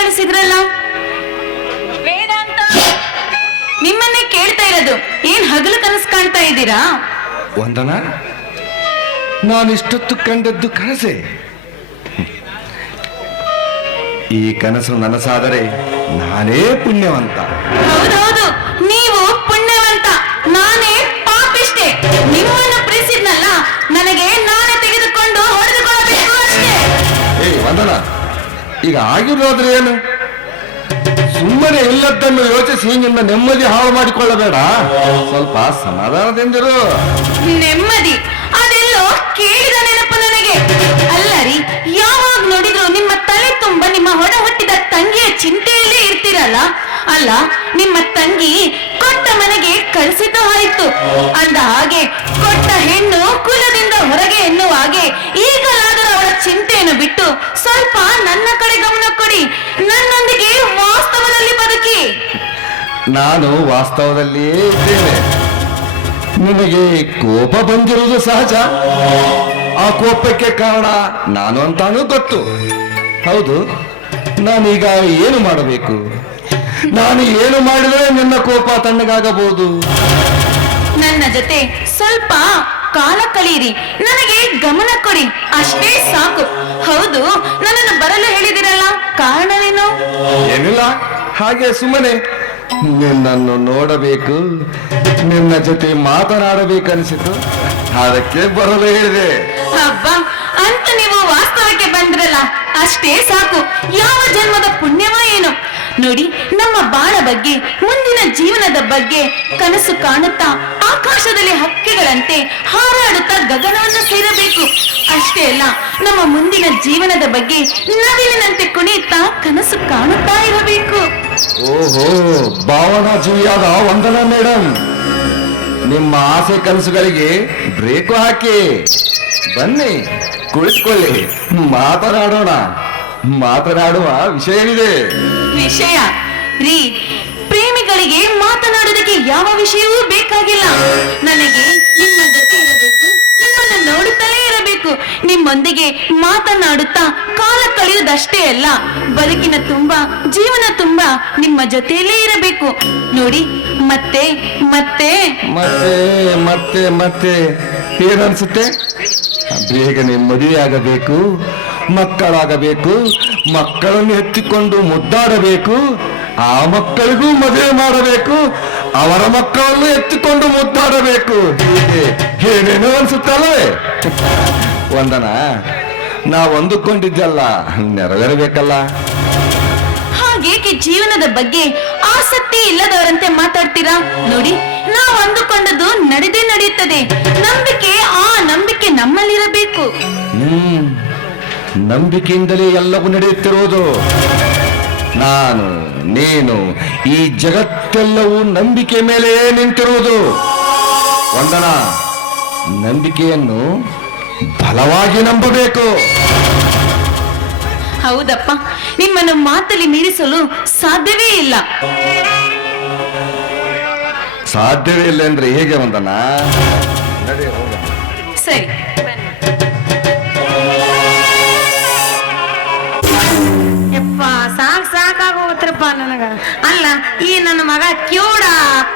ಕಳಿಸಿದ್ರಲ್ಲ? ವೇದಾಂತ, ನಿಮ್ಮನ್ನೇ ಕೇಳ್ತಾ ಇರೋದು. ಏನ್ ಹಗಲು ಕನಸು ಕಾಣ್ತಾ ಇದ್ದೀರಾ? ವಂದನ, ನಾನಿಷ್ಟೊತ್ತು ಕಂಡದ್ದು ಕನಸೆ. ಈ ಕನಸು ನನಸಾದರೆ ನಾನೇ ಪುಣ್ಯವಂತ. ಹೌದೌದು, ನೀವು ಪುಣ್ಯವಂತ, ನಾನೇ ಪಾಪಿಷ್ಟೆ. ನಿಮ್ಮನ್ನು ಪ್ರೀತಿಸಿದ್ನಲ್ಲ, ನನಗೆ ನಾನೇ ತೆಗೆದುಕೊಂಡು ಹೊಡೆದುಕೊಳ್ಳಬೇಕು ಅಷ್ಟೇ. ವಂದನ, ಈಗ ಆಗಿರೋದ್ರೆ ಏನು? ಸುಮ್ಮನೆ ಇಲ್ಲದ್ದನ್ನು ಯೋಚಿಸಿ ನಿನ್ನ ನೆಮ್ಮದಿ ಹಾಳು ಮಾಡಿಕೊಳ್ಳಬೇಡ. ಸ್ವಲ್ಪ ಸಮಾಧಾನದಿಂದಿರು. ನೆಮ್ಮದಿ ಅದೆಲ್ಲೋ ಕೇಳಿದ ನೆನಪು ನನಗೆ. ಅಲ್ಲ ರೀ, ಯಾವಾಗ ನೋಡಿದ್ರು ನಿಮ್ಮ ತಲೆ ತುಂಬ ನಿಮ್ಮ ಹೊಡ ಹುಟ್ಟಿದ ತಂಗಿಯ ಚಿಂತೆಯಲ್ಲೇ ಇರ್ತೀರಲ್ಲ. ಅಲ್ಲ, ನಿಮ್ಮ ತಂಗಿ ಕೊಟ್ಟ ಮನೆಗೆ ಕಳಿಸಿದ್ದು ಆಯ್ತು ಅಂದ ಹಾಗೆ, ಕೊಟ್ಟ ಹೆಣ್ಣು ಕುಲದಿಂದ ಹೊರಗೆ ಎನ್ನುವ ಹಾಗೆ, ಈಗಲಾದರೂ ಅವಳ ಚಿಂತೆಯನ್ನು ಬಿಟ್ಟು ಸ್ವಲ್ಪ ನನ್ನ ಕಡೆ ಗಮನ ಕೊಡಿ. ನನ್ನೊಂದಿಗೆ ವಾಸ್ತವದಲ್ಲಿ ಬದುಕಿ. ನಾನು ವಾಸ್ತವದಲ್ಲಿಯೇ ಇದ್ದೇನೆ. ನಿನಗೆ ಕೋಪ ಬಂದಿರುವುದು ಸಹಜ. ಆ ಕೋಪಕ್ಕೆ ಕಾರಣ ನಾನು ಅಂತಾನೂ ಗೊತ್ತು. ಹೌದು, ನಾನೀಗ ಏನು ಮಾಡಬೇಕು? ನಾನು ಏನು ಮಾಡಿದರೆ ನಿನ್ನ ಕೋಪ ತಣ್ಣಗಾಗಬಹುದು? ನನ್ನ ಜೊತೆ ಸ್ವಲ್ಪ ಕಾಲ ಕಳೆಯಿರಿ, ನನಗೆ ಗಮನ ಕೊಡಿ, ಅಷ್ಟೇ ಸಾಕು. ಹೌದು, ನನ್ನನ್ನು ಬರಲು ಹೇಳಿದಿರಲ್ಲ, ಕಾರಣವೇನು? ಏನಿಲ್ಲ, ಹಾಗೆ ಸುಮ್ಮನೆ ನಿನ್ನನ್ನು ನೋಡಬೇಕು, ನಿನ್ನ ಜೊತೆ ಮಾತನಾಡಬೇಕನ್ಸಿತು, ಅದಕ್ಕೆ ಬರಲು ಹೇಳಿದೆ. ಹಬ್ಬ, ಅಂತ ನೀವು ವಾಸ್ತವಕ್ಕೆ ಬಂದ್ರಲ್ಲ, ಅಷ್ಟೇ ಸಾಕು. ಯಾವ ಜನ್ಮದ ಪುಣ್ಯವ ಏನು? ನೋಡಿ, ನಮ್ಮ ಬಾಳ ಬಗ್ಗೆ, ಮುಂದಿನ ಜೀವನದ ಬಗ್ಗೆ ಕನಸು ಕಾಣುತ್ತಾ ಆಕಾಶದಲ್ಲಿ ಹಕ್ಕಿಗಳಂತೆ ಹಾರಾಡುತ್ತಾ ಗಗನವನ್ನು ಸೇರಬೇಕು. ಅಷ್ಟೇ ಅಲ್ಲ, ನಮ್ಮ ಮುಂದಿನ ಜೀವನದ ಬಗ್ಗೆ ನವಿಲಿನಂತೆ ಕುಣಿಯುತ್ತಾ ಕನಸು ಕಾಣುತ್ತಾ ಇರಬೇಕು. ಓಹೋ, ಭಾವನಾ ಜೀವಿಯಾದ ವಂದನ ಮೇಡಮ್, ನಿಮ್ಮ ಆಸೆ ಕನಸುಗಳಿಗೆ ಬ್ರೇಕು ಹಾಕಿ ಬನ್ನಿ, ಕುಳಿತುಕೊಳ್ಳಿ, ಮಾತನಾಡೋಣ. ಮಾತನಾಡುವ ವಿಷಯವಿದೆ. ವಿಷಯ ರೀ, ಪ್ರೇಮಿಗಳಿಗೆ ಮಾತನಾಡೋದಕ್ಕೆ ಯಾವ ವಿಷಯವೂ ಬೇಕಾಗಿಲ್ಲ. ನನಗೆ ನಿಮ್ಮ ಜೊತೆ ಇರಬೇಕು, ನಿಮ್ಮನ್ನು ನೋಡುತ್ತಲೇ ಇರಬೇಕು, ನಿಮ್ಮೊಂದಿಗೆ ಮಾತನಾಡುತ್ತಾ ಕಾಲ ಕಳೆಯುವುದಷ್ಟೇ ಅಲ್ಲ, ಬದುಕಿನ ತುಂಬಾ, ಜೀವನ ತುಂಬಾ ನಿಮ್ಮ ಜೊತೆಯಲ್ಲೇ ಇರಬೇಕು. ನೋಡಿ, ಮತ್ತೆ ಮತ್ತೆ ಮತ್ತೆ ಮತ್ತೆ ಮತ್ತೆ ಏನನ್ಸುತ್ತೆ? ಬೇಗನೆ ಮದುವೆ ಆಗಬೇಕು, ಮಕ್ಕಳಾಗಬೇಕು, ಮಕ್ಕಳನ್ನು ಎತ್ತಿಕೊಂಡು ಮುದ್ದಾಡಬೇಕು, ಆ ಮಕ್ಕಳಿಗೂ ಮದುವೆ ಮಾಡಬೇಕು, ಅವರ ಮಕ್ಕಳನ್ನು ಎತ್ತಿಕೊಂಡು ಮುದ್ದಾಡಬೇಕು. ಹೀಗೆ ಏನೇನೋ ಅನ್ಸುತ್ತಲ್ಲವೇ? ವಂದನ, ನಾವು ಅಂದುಕೊಂಡಿದ್ದಲ್ಲ ನೆರವೇರಬೇಕಲ್ಲ. ಹಾಗೇಕೆ ಜೀವನದ ಬಗ್ಗೆ ಆಸಕ್ತಿ ಇಲ್ಲದವರಂತೆ ಮಾತಾಡ್ತೀರಾ? ನೋಡಿ, ನಾವು ಅಂದುಕೊಂಡದ್ದು ನಡೆದೇ ನಡೆಯುತ್ತದೆ. ನಂಬಿಕೆ, ಆ ನಂಬಿಕೆ ನಮ್ಮಲ್ಲಿರಬೇಕು. ನಂಬಿಕೆಯಿಂದಲೇ ಎಲ್ಲವೂ ನಡೆಯುತ್ತಿರುವುದು. ನಾನು, ನೀನು, ಈ ಜಗತ್ತೆಲ್ಲವೂ ನಂಬಿಕೆ ಮೇಲೆ ನಿಂತಿರುವುದು. ವಂದನ, ನಂಬಿಕೆಯನ್ನು ಬಲವಾಗಿ ನಂಬಬೇಕು. ಹೌದಪ್ಪ, ನಿಮ್ಮನ್ನು ಮಾತಲ್ಲಿ ಮೀರಿಸಲು ಸಾಧ್ಯವೇ ಇಲ್ಲ. ಸಾಧ್ಯವೇ ಇಲ್ಲ ಅಂದ್ರೆ ಹೇಗೆ ವಂದನ? ಸರಿ, ಸಾಕಾಗೋತ್ರಪ್ಪ ನನಗ. ಅಲ್ಲ, ಈ ನನ್ನ ಮಗ ಕಿವುಡ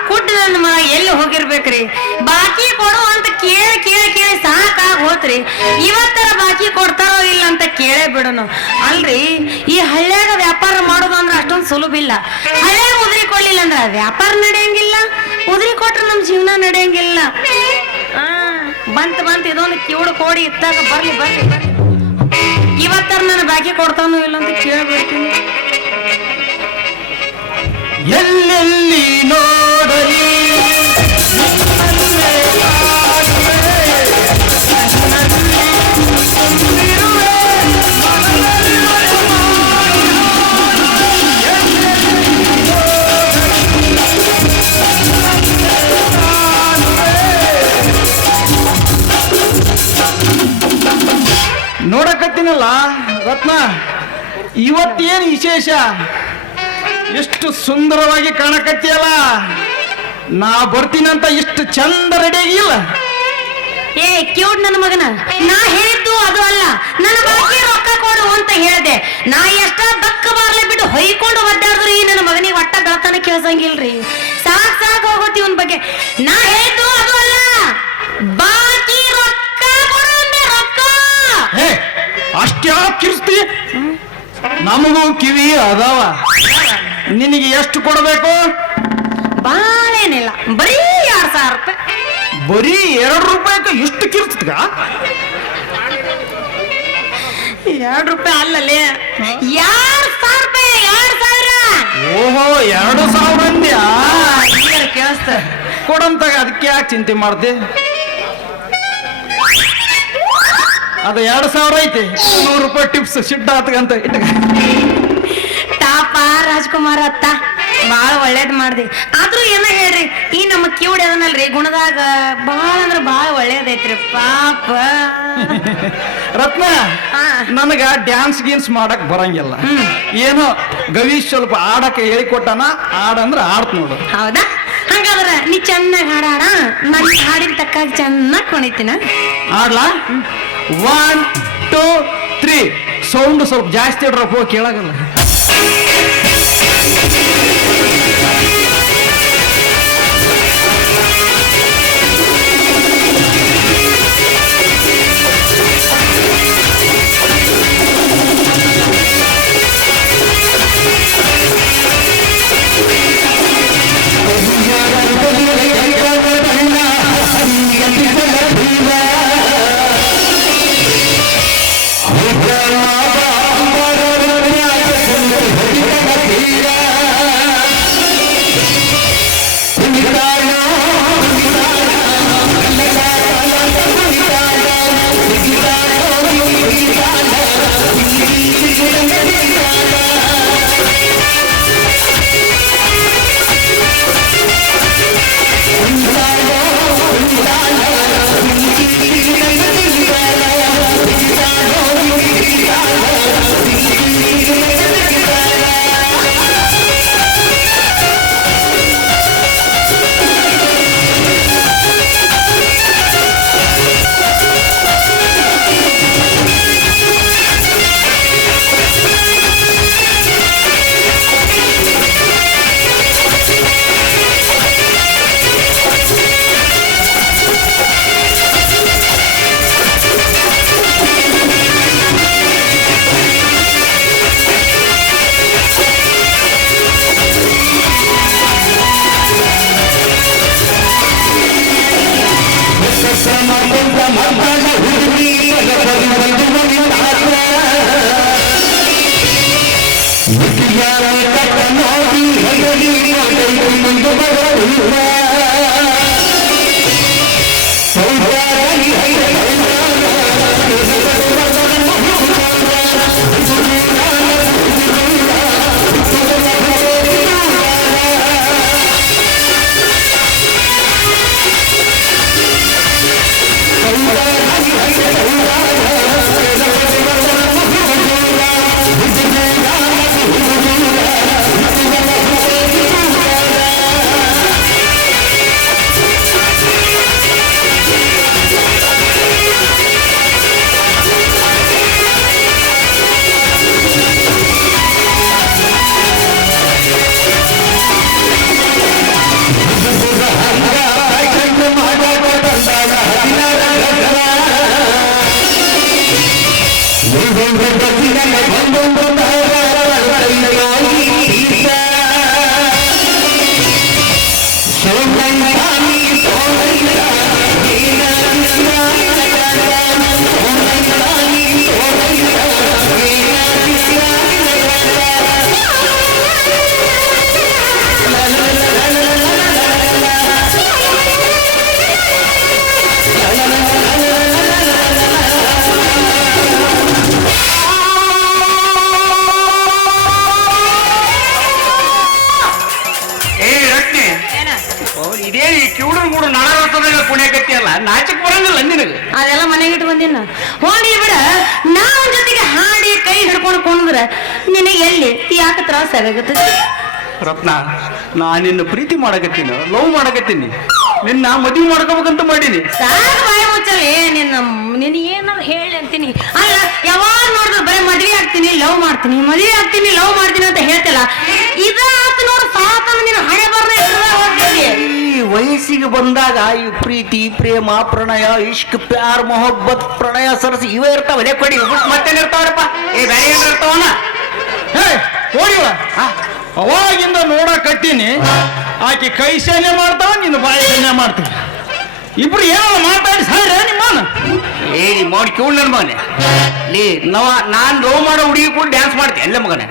ಕುಡ್ಡ ನನ್ನ ಮಗ ಎಲ್ಲಿ ಹೋಗಿರ್ಬೇಕ್ರಿ? ಬಾಕಿ ಕೊಡು ಅಂತ ಕೇಳಿ ಕೇಳಿ ಕೇಳಿ ಸಾಕಾಗ ಹೋತ್ರಿ. ಇವತ್ತರ ಬಾಕಿ ಕೊಡ್ತಾರೋ ಇಲ್ಲ ಅಂತ ಕೇಳೇ ಬಿಡೋನು. ಅಲ್ರಿ, ಈ ಹಳ್ಳ್ಯಾಗ ವ್ಯಾಪಾರ ಮಾಡೋದು ಅಂದ್ರೆ ಅಷ್ಟೊಂದು ಸುಲಭ ಇಲ್ಲ. ಹಳ್ಳ್ಯಾಗ ಉದ್ರಿ ಕೊಡ್ಲಿಲ್ಲ ಅಂದ್ರ ವ್ಯಾಪಾರ ನಡೆಯಂಗಿಲ್ಲ, ಉದ್ರಿ ಕೊಟ್ರೆ ನಮ್ ಜೀವನ ನಡೆಯಂಗಿಲ್ಲ. ಬಂತ ಇದೊಂದು ಕಿವುಡ ಕೋಡಿ ಇತ್ತಾಗ ಬರ್ಲಿ ಬರ್ಲಿ ಬರ್ಲಿ. ಇವತ್ತರ ನಾನು ಬಾಕಿ ಕೊಡ್ತಾನೋ ಇಲ್ಲ ಅಂತ ಕೇಳ್ಬಿಡ್ತೀನಿ. ಎಲ್ಲೆಲ್ಲಿ ನೋಡಲಿ ನೋಡಕತ್ತೀನಲ್ಲ ರತ್ನ, ಇವತ್ತೇನು ವಿಶೇಷ? ಎಷ್ಟು ಸುಂದರವಾಗಿ ಕಾಣಕತ್ತೀಯಲ್ಲ. ನಾ ಬರ್ತೀನಂತ ಇಷ್ಟು ಚಂದ ರೆಡಿ ಆಗಿಲ್ಲ. ಏ ಕ್ಯೂಟ್ ನನ್ನ ಮಗನ, ನಾ ಹೇಳಿದ್ದು ಅದು ಅಲ್ಲ. ನನ್ನ ಬಾಕಿ ರೊಕ್ಕ ಕೊಡು ಅಂತ ಹೇಳಿದೆ. ನಾ ಎಷ್ಟ ದಕ್ಕ ಬಾರ್ಲೆ ಬಿಟ್ಟು ಹೇಳಂಗಿಲ್ರಿ. ಸಾಕ್ ಹೋಗೋತಿ ಇವನ್ ಬಗ್ಗೆ. ನಾ ಹೇಳ್ತು ಅದು ಅಲ್ಲ, ಬಾಕಿ ರೊಕ್ಕ ಕೊಡೋಣ, ರೊಕ್ಕ. ಹೇ ಅಷ್ಟ್ಯಾಕ್ ಕಿರ್ಸ್ತಿ? ನಮಗೂ ಕಿವಿ ಅದಾವ. ನಿನಗೆ ಎಷ್ಟು ಕೊಡಬೇಕು? ಬಾಳೇನಿಲ್ಲ, ಬರೀ 2,000 ರೂಪಾಯಿ. ಬರೀ 2 ರೂಪಾಯಿಗೆ ಎಷ್ಟು ಕಿರ್ಸ್ತಗ? 2 ರೂಪಾಯಿ ಅಲ್ಲಲೇ, 2,000 ರೂಪಾಯಿ, 2,000. ಓಹೋ 2,000 ಅಂದ್ಯಾ? ಕೇಳಿಸ್ತ ಕೊಡಂತಾಗ ಅದಕ್ಕೆ ಯಾಕೆ ಚಿಂತೆ ಮಾಡ್ದೆ? ಅದು 2,000 ಐತಿ, 100 ರೂಪಾಯಿ ಟಿಪ್ಸ್ ಸಿಡ್ಡ ಆತಗಂತ ಇಟ್ಟ. ಟಾಪ ರಾಜ್ಕುಮಾರ್ ಅತ್ತ ಬಾಳ ಒಳ್ಳೇದ್ ಮಾಡ್ದಿ. ಆದ್ರೂ ಏನ ಹೇಳ್ರಿ, ಈ ನಮ್ಮ ಕಿವುಡಿ ಅದನಲ್ರಿ ಗುಣದಾಗ ಬಾಳ ಅಂದ್ರ ಬಾಳ ಒಳ್ಳೇದೈತ್ರಿ ಪಾಪ. ರತ್ನ, ಹಾ. ನನಗ ಡ್ಯಾನ್ಸ್ ಗೀನ್ಸ್ ಮಾಡಕ್ ಬರಂಗಿಲ್ಲ. ಏನೋ ಗವೀಶ್ ಸ್ವಲ್ಪ ಆಡಕ್ಕೆ ಹೇಳಿಕೊಟ್ಟಾನ, ಆಡಂದ್ರ ಆಡ್ತ ನೋಡು. ಹೌದಾ? ಹಂಗಾದ್ರ ನೀ ಚೆನ್ನಾಗಿ ಹಾಡಾಡ, ನನ್ ಹಾಡಿನ ತಕ್ಕಾಗಿ ಚೆನ್ನಾಗಿ ಕುಣಿತೀನ. ಆಡ್ಲಾ? 1 2 3 ಸೌಂಡ್ ಸ್ವಲ್ಪ ಜಾಸ್ತಿ ಇಡ್ರಪ್ಪ, ಕೇಳಾಗಲ್ಲ. ನಾಚಕ್ ಬರಂಗಿಲ್ಲ ನಿನಗೆ. ಅದೆಲ್ಲ ಮನೆಗೆ ಇಟ್ಟು ಬಂದಿನ ಹೋಗಿ ಬಿಡ. ನಾವು ಜೊತೆಗೆ ಹಾಡಿ ಕೈ ಹಿಡ್ಕೊಂಡು ಕುಣಿದ್ರೆ ನಿನಗೆ ಎಲ್ಲಿ ಯಾಕೆ ತ್ರಾಸ ಆಗುತ್ತೆ? ರತ್ನ, ನಾ ನಿನ್ನ ಪ್ರೀತಿ ಮಾಡಕತ್ತೀನಿ, ಲವ್ ಮಾಡಕತ್ತೀನಿ, ನಿನ್ನ ಮದುವೆ ಮಾಡ್ಕೋಬೇಕಂತ ಮಾಡೀನಿ. ಸಾಕು ಬಾಯಿ ಮುಚ್ಚಲಿ. ನಿನ್ನ ಏನಾದ್ರು ಹೇಳಿ ಅಂತೀನಿ. ಅಲ್ಲ, ಯಾವಾಗ ನೋಡಿದ್ರು ಬರೀ ಮದ್ವೆ ಆಗ್ತೀನಿ, ಲವ್ ಮಾಡ್ತೀನಿ, ಮದುವೆ ಆಗ್ತೀನಿ, ಲವ್ ಮಾಡ್ತೀನಿ ಅಂತ ಹೇಳ್ತಿಲ್ಲ. ಇದಾತ ನೋಡು ಸಾಕಂದ್ರೆ ನೀನು ಹಣೆ ವಯಸ್ಸಿಗೆ ಬಂದಾಗ ಈ ಪ್ರೀತಿ ಪ್ರೇಮ ಪ್ರಣಯ ಇಷ್ಕ್ ಪ್ಯಾರ್ ಮೊಹಬ್ಬತ್ ಪ್ರಣಯ ಸರಸಿ ಇವೇ ಇರ್ತಾವ ಅದೇ ಕೊಡಿ ಮತ್ತೇನ್ ಇರ್ತಾವ್ರಪ್ಪ ಏ ಬೇರೆ ಏನ್ ಇರ್ತಾವನ ಹೇ ಹೋಗಿವ ಅವಾಗಿಂದ ನೋಡಕತ್ತೀನಿ ಆಕೆ ಕೈ ಸೈನ್ಯ ಮಾಡ್ತಾವ ನಿನ್ನ ಬಾಯಿ ಸೈನ್ಯ ಮಾಡ್ತೀನಿ ಇಬ್ರು ಏನೋ ಮಾತಾಡಿ ಸಾಯ್ರೆ ನಿಮ್ಮನ ಏ ಮಾಡಿ ಕೇಳಿ ನನ್ನ ಮಗನೆ ಲೇ ನಾನ್ ಲವ್ ಮಾಡೋ ಹುಡುಗಿ ಕೂಡ ಡ್ಯಾನ್ಸ್ ಮಾಡ್ತೀನಿ ಎಲ್ಲ ಮಗನೇ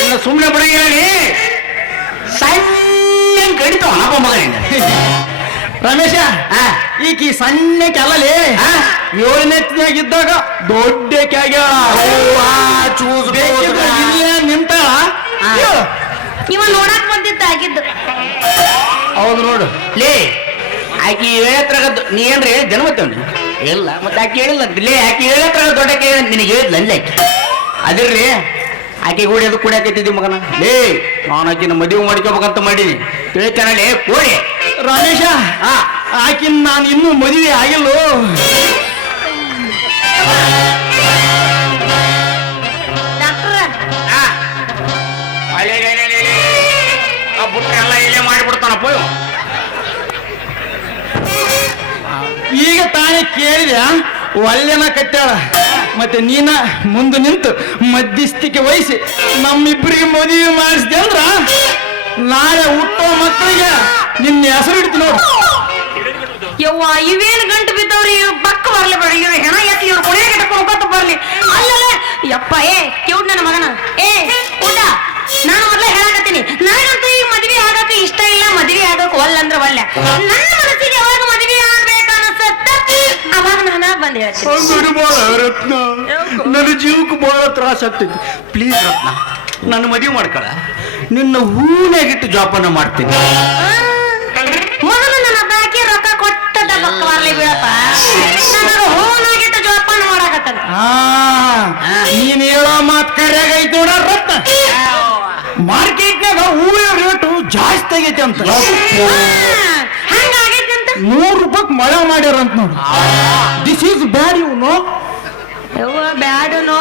ಎಲ್ಲ ಸುಮ್ಮನೆ ಬಿಡಂಗಿಲ್ಲ ಸಣ್ಣ ಕಡಿತಾವ ಅಪ್ಪ ಮಗನಿಂದ ರಮೇಶ ಈಕಿ ಸಣ್ಣಕ್ಕೆಲ್ಲಲೇ ಏಳನೇತಿನಾಗಿದ್ದಾಗ ದೊಡ್ಡಕ್ಕೆ ಇಲ್ಲೇ ನಿಂತಾಳ ಇವ ನೋಡಕ್ ಬಂದಿದ್ದ ಆಗಿದ್ದು ಹೌದು ನೋಡು ಲೇ ಆಕಿ ಹೇಳತ್ರಾಗ ನೀ ಏನ್ರಿ ಜನ್ಮತ್ತವನಿ ಇಲ್ಲ ಮತ್ತೆ ಆಕೆ ಹೇಳಿಲ್ಲ ಲೇ ಆಕೆ ಹೇಳತ್ರಾಗ ದೊಡ್ಡಕ್ಕೆ ನಿನಗೆ ಹೇಳಿದ್ಲ ಅಲ್ಲಿ ಆಕೆ ಅದಿರ್ರಿ ಆಕೆ ಕೂಡಿ ಅದು ಕುಡಿಯಾಕೈತಿದ್ದಿ ಮಗನ ಲೇ ನಾನು ಆಕಿನ ಮದುವೆ ಮಾಡ್ಕೋಬೇಕಂತ ಮಾಡೀನಿ ತಿಳಿತಾನಲ್ಲೇ ಕೋಡಿ ರಮೇಶ ಆಕಿನ್ ನಾನು ಇನ್ನೂ ಮದುವೆ ಆಗಿಲ್ಲೋ ಡಾಕ್ಟರ್ ಆ ಬುಟ್ರೆ ಎಲ್ಲ ಇಲ್ಲೇ ಮಾಡಿಬಿಡ್ತಾನಪ್ಪ ಇವ. ಈಗ ತಾನೇ ಕೇಳಿದ್ಯಾ ಒಲ್ಲೆನ ಕಟ್ಟಾಳ ಮತ್ತೆ ನೀನ ಮುಂದೆ ನಿಂತು ಮಧ್ಯಸ್ಥಿಕೆ ವಹಿಸಿ ನಮ್ಮಿಬ್ಬರಿಗೆ ಮದುವೆ ಮಾಡಿಸಿದೆ ಅಂದ್ರ ನಾಳೆ ಹುಟ್ಟೋ ಮಕ್ಕಳಿಗೆ ನಿನ್ನ ಹೆಸರು ಇಡ್ತೀನಿ ನೋಡು ಯವ್ವ ಇವೇನು ಗಂಟು ಬಿದ್ದವ್ರಿ ಬಕ್ಕ ಬರ್ಲಿ ಬೇಡ ಇವ್ರು ಹೆಣ ಎತ್ತಿ ಇವ್ರು ಕೊನೆಗೆ ಇಟ್ಕೊಂಡು ಬರ್ಲಿ ಅಲ್ಲಲ್ಲ ಯಪ್ಪ ಕ್ಯೂಟ್ ನನ್ನ ಮಗನ ಊಟ ನಾನು ಮೊದಲೇ ಹೇಳಕತ್ತೀನಿ ನನಗಂತೂ ಈ ಮದ್ವೆ ಆಗಕ್ಕೆ ಇಷ್ಟ ಇಲ್ಲ ಮದ್ವೆ ಆಗಕ್ಕೆ ಒಲ್ಲ ಅಂದ್ರೆ ಒಲ್ಲೆ ನನ್ನ ಮನಸ್ಸಿಗೆ ಯಾವಾಗ ಮದ್ವೆ ಆಗ್ಬೇಕು ಅನಿಸುತ್ತ ಅವಾಗ ನಾನು ಬಂದೆ ರತ್ನ ನನ್ನ ಜೀವಕ್ಕೆ ಬಹಳ ತ್ರಾಸ ಆಗ್ತೈತಿ ಪ್ಲೀಸ್ ರತ್ನ ನನ್ನ ಮದುವೆ ಮಾಡ್ಕೊಳ ನಿನ್ನ ಹೂನಾಗಿಟ್ಟು ಜೋಪಾನ ಮಾಡ್ತೀನಿ ಮೊದಲು ನನ್ನ ಬಾಕಿ ರೊಕ್ಕ ಕೊಟ್ಟದ ಬಕ್ಕ ಬರ್ಲಿ ಬೀಳಪ್ಪ ನನಗೆ ಹೂನಾಗಿಟ್ಟು ಜೋಪಾನ ಮಾಡಾಕತ್ತಾನ ನೀನ್ ಹೇಳೋ ಮಾತ್ ಕರೆಯಾಗೈತಿ ನೋಡ ರತ್ನ ಮಾರ್ಕೆಟ್ನಾಗ ಹೂವಿನ ರೇಟು ಜಾಸ್ತಿ ಆಗೈತಿ ಅಂತ ಹಂಗಾಗೈತಿ ಅಂತ ₹100 ಮಳೆ ಮಾಡ್ಯಾರಂತ ನೋಡು ದಿಸ್ ಈಸ್ ಬ್ಯಾಡ್ ನೋ ಯವ್ವ ಬ್ಯಾಡನೋ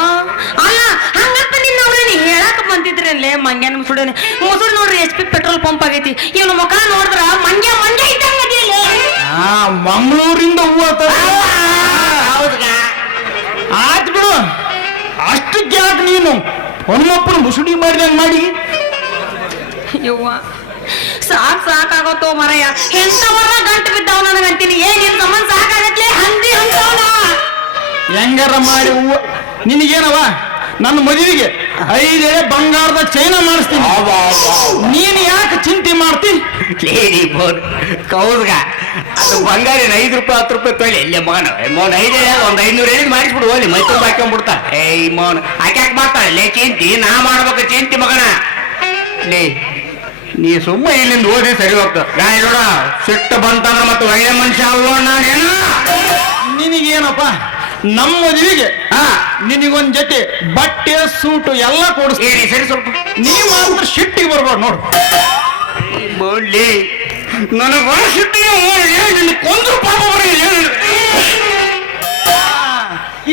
ಅಲ್ಲ ಹಂಗಪ್ಪ ನಿನ್ನ ಅವ್ರೇನಿ ಹೇಳಕ್ ಬಂದಿದ್ರಲ್ಲೇ ಮಂಗ್ಯಾನ ಮುಸುಡನೆ ಮುಸುಡ್ ನೋಡ್ರಿ HP ಪೆಟ್ರೋಲ್ ಪಂಪ್ ಆಗೈತಿ ಇವನು ಮುಖ ನೋಡಿದ್ರ ಮಂಗ್ಯ ಮಂಗ್ಯ ಇದ್ದಂಗ ಅದಿಯಲ್ಲಿ ಮಂಗಳೂರಿಂದ ಹೂವ ಆಯ್ತು ಬಿಡು ಅಷ್ಟಕ್ಕೆ ಯಾಕೆ ನೀನು ಹನುಮಪ್ಪನ ಮುಸುಡಿ ಮಾಡಿದಂಗ ಮಾಡಿ ಯವ್ವ ಸಾಕಾಗತ್ತೋ ಮರಯ್ಯ ಎಂತವರ ಗಂಟು ಬಿದ್ದವ ನನಗಂತೀನಿ ಏನ್ ಸಂಬಂಧ ಸಾಕಾಗತ್ಲೆ ಹಂದಿ ಅಂತವನ ಹೆಂಗಾರ ಮಾಡಿ ಹೂವ ನಿನಗೇನವ ನನ್ನ ಮದುವೆಗೆ 5 ಎಳೆ ಬಂಗಾರದ ಚೈನ ಮಾಡಿಸ್ತೀನಿ ನೀನು ಯಾಕೆ ಚಿಂತೆ ಮಾಡ್ತಿ ಲೇಡಿ ಬೋನ್ ಕೌದ್ಗ ಅದು ಬಂಗಾರಿನ ₹5 ₹10 ತೊಳಿ ಇಲ್ಲೇ ಮಗನ ಮೋನ್ 5 ಒಂದು 500 ಎಳಿದ್ ಮಾಡಿಸ್ಬಿಡು ಹೋಲಿ ಮೈ ತುಂಬ ಹಾಕೊಂಡ್ಬಿಡ್ತಾ ಮೋನ್ ಹಾಕ್ಯಾಕ್ ಮಾಡ್ತಾಳೆ ಲೇ ಚಿಂತಿ ನಾ ಮಾಡ್ಬೇಕು ಚಿಂತಿ ಮಗನ ಲೇ ನೀ ಸುಮ್ಮ ಇಲ್ಲಿಂದ ಓದಿ ಸರಿ ಹೋಗ್ತ ಗಾಯ ನೋಡ ಸಿಟ್ಟು ಬಂತಂದ್ರ ಮತ್ತೆ ಒಳ್ಳೆ ಮನುಷ್ಯ ಅಲ್ವೋ ನಾನೇನು ನಿನಗೇನಪ್ಪ ನಮ್ಮ ಮದುವೆಗೆ ನಿನಗೊಂದ್ ಜೊತೆ ಬಟ್ಟೆ ಸೂಟು ಎಲ್ಲ ಕೊಡಿಸ್ತೀನಿ ಸರಿ ಸ್ವಲ್ಪ ನೀ ಮಾತ್ರ ಶಿಟ್ಟಿಗೆ ಬರ್ಬಾರ್ದು ನೋಡು ಬೋಡ್ಲಿ ನನಗೆ ಬರ ಸಿಟ್ಟಿಗೆ ನಿನ್ನ ಕೊಂದ್ರು ಪಾಪ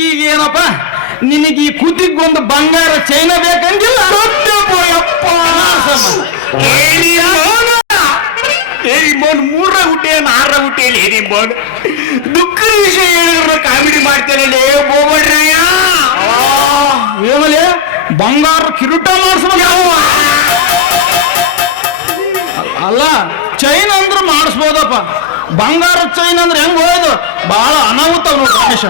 ಈಗೇನಪ್ಪ ನಿನಗೆ ಈ ಕುದಿಗೊಂದು ಬಂಗಾರ ಚೈನ ಬೇಕಂಗಿಲ್ಲ ಬೋನ್ 3 ಹುಟ್ಟಿ 6 ಹುಟ್ಟಿಯಲ್ಲಿ ಏನಿ ಬೋನ್ ದುಃಖದ ವಿಷಯ ಹೇಳಿದ್ರು ಕಾಮಿಡಿ ಮಾಡ್ತೇನೆ ಬೋಬಡ್ರಯ್ಯ ಏಮಲೆ ಬಂಗಾರ ಕಿರೀಟ ಮಾಡಿಸ್ಬೇಕು ಅಲ್ಲ ಚೈನ್ ಅಂದ್ರೆ ಮಾಡಿಸ್ಬೋದಪ್ಪ ಬಂಗಾರ ಚೈನ್ ಅಂದ್ರೆ ಹೆಂಗ್ ಹೋಯ್ದು ಬಹಳ ಅನಾಹುತ ನೋಡಿ ಗಣೇಶ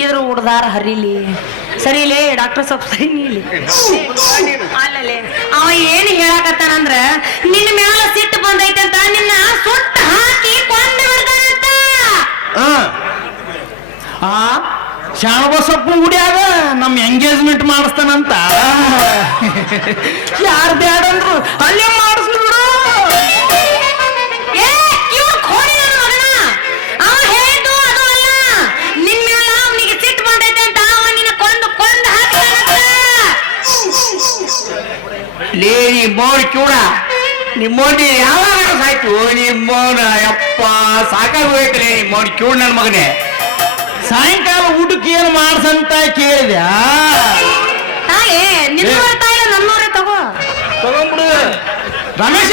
ಇದ್ರ ಉಡ್ದಾರ ಹರಿಲಿ ಸರಿಲೇ ಡಾಕ್ಟರ್ ಸ್ವಲ್ಪ ಸರಿ ನೀಲಿ ಅಲ್ಲಲೇ ಅವ ಏನ್ ಹೇಳಕತ್ತಾನಂದ್ರ ನಿನ್ನ ಮ್ಯಾಲ ಸಿಟ್ಟು ಬಂದೈತಂತ ನಿನ್ನ ಸುಟ್ಟು ಹಾಕಿ ಕೊಂದು ಬಿಡ್ತಾನಂತ ಶಾಣಬಸಪ್ಪನ ಗುಡಿಯಾಗ ನಮ್ಮ ಎಂಗೇಜ್ಮೆಂಟ್ ಮಾಡಿಸ್ತಾನಂತ ಯಾರು ಬ್ಯಾಡಂದ್ರು ಅಲ್ಲೇ ಮಾಡಿಸ್ಲಿ ಬಿಡು ಲೇಡಿ ಮೋಡ್ ಕೂಡ ನಿಮ್ಮೋಡಿ ಯಾವಾಗ ಸಾಯ್ತು ನಿಮ್ಮೋನ ಯಪ್ಪ ಸಾಕಾಗೋಯ್ತಲೇ ನಿಮ್ಮೋಡಿ ಕ್ಯೂಡ್ ನನ್ನ ಮಗನೇ ಸಾಯಂಕಾಲ ಊಟಕ್ಕೆ ಏನು ಮಾಡ್ಸಂತ ಕೇಳಿದ್ಯಾ ತಾಯಿ ನಿನ್ನ ತಾಯಿ ನನ್ನೂರೇ ತಗೋ ತಗೊಂಡ್ಬಿಡು ರಮೇಶ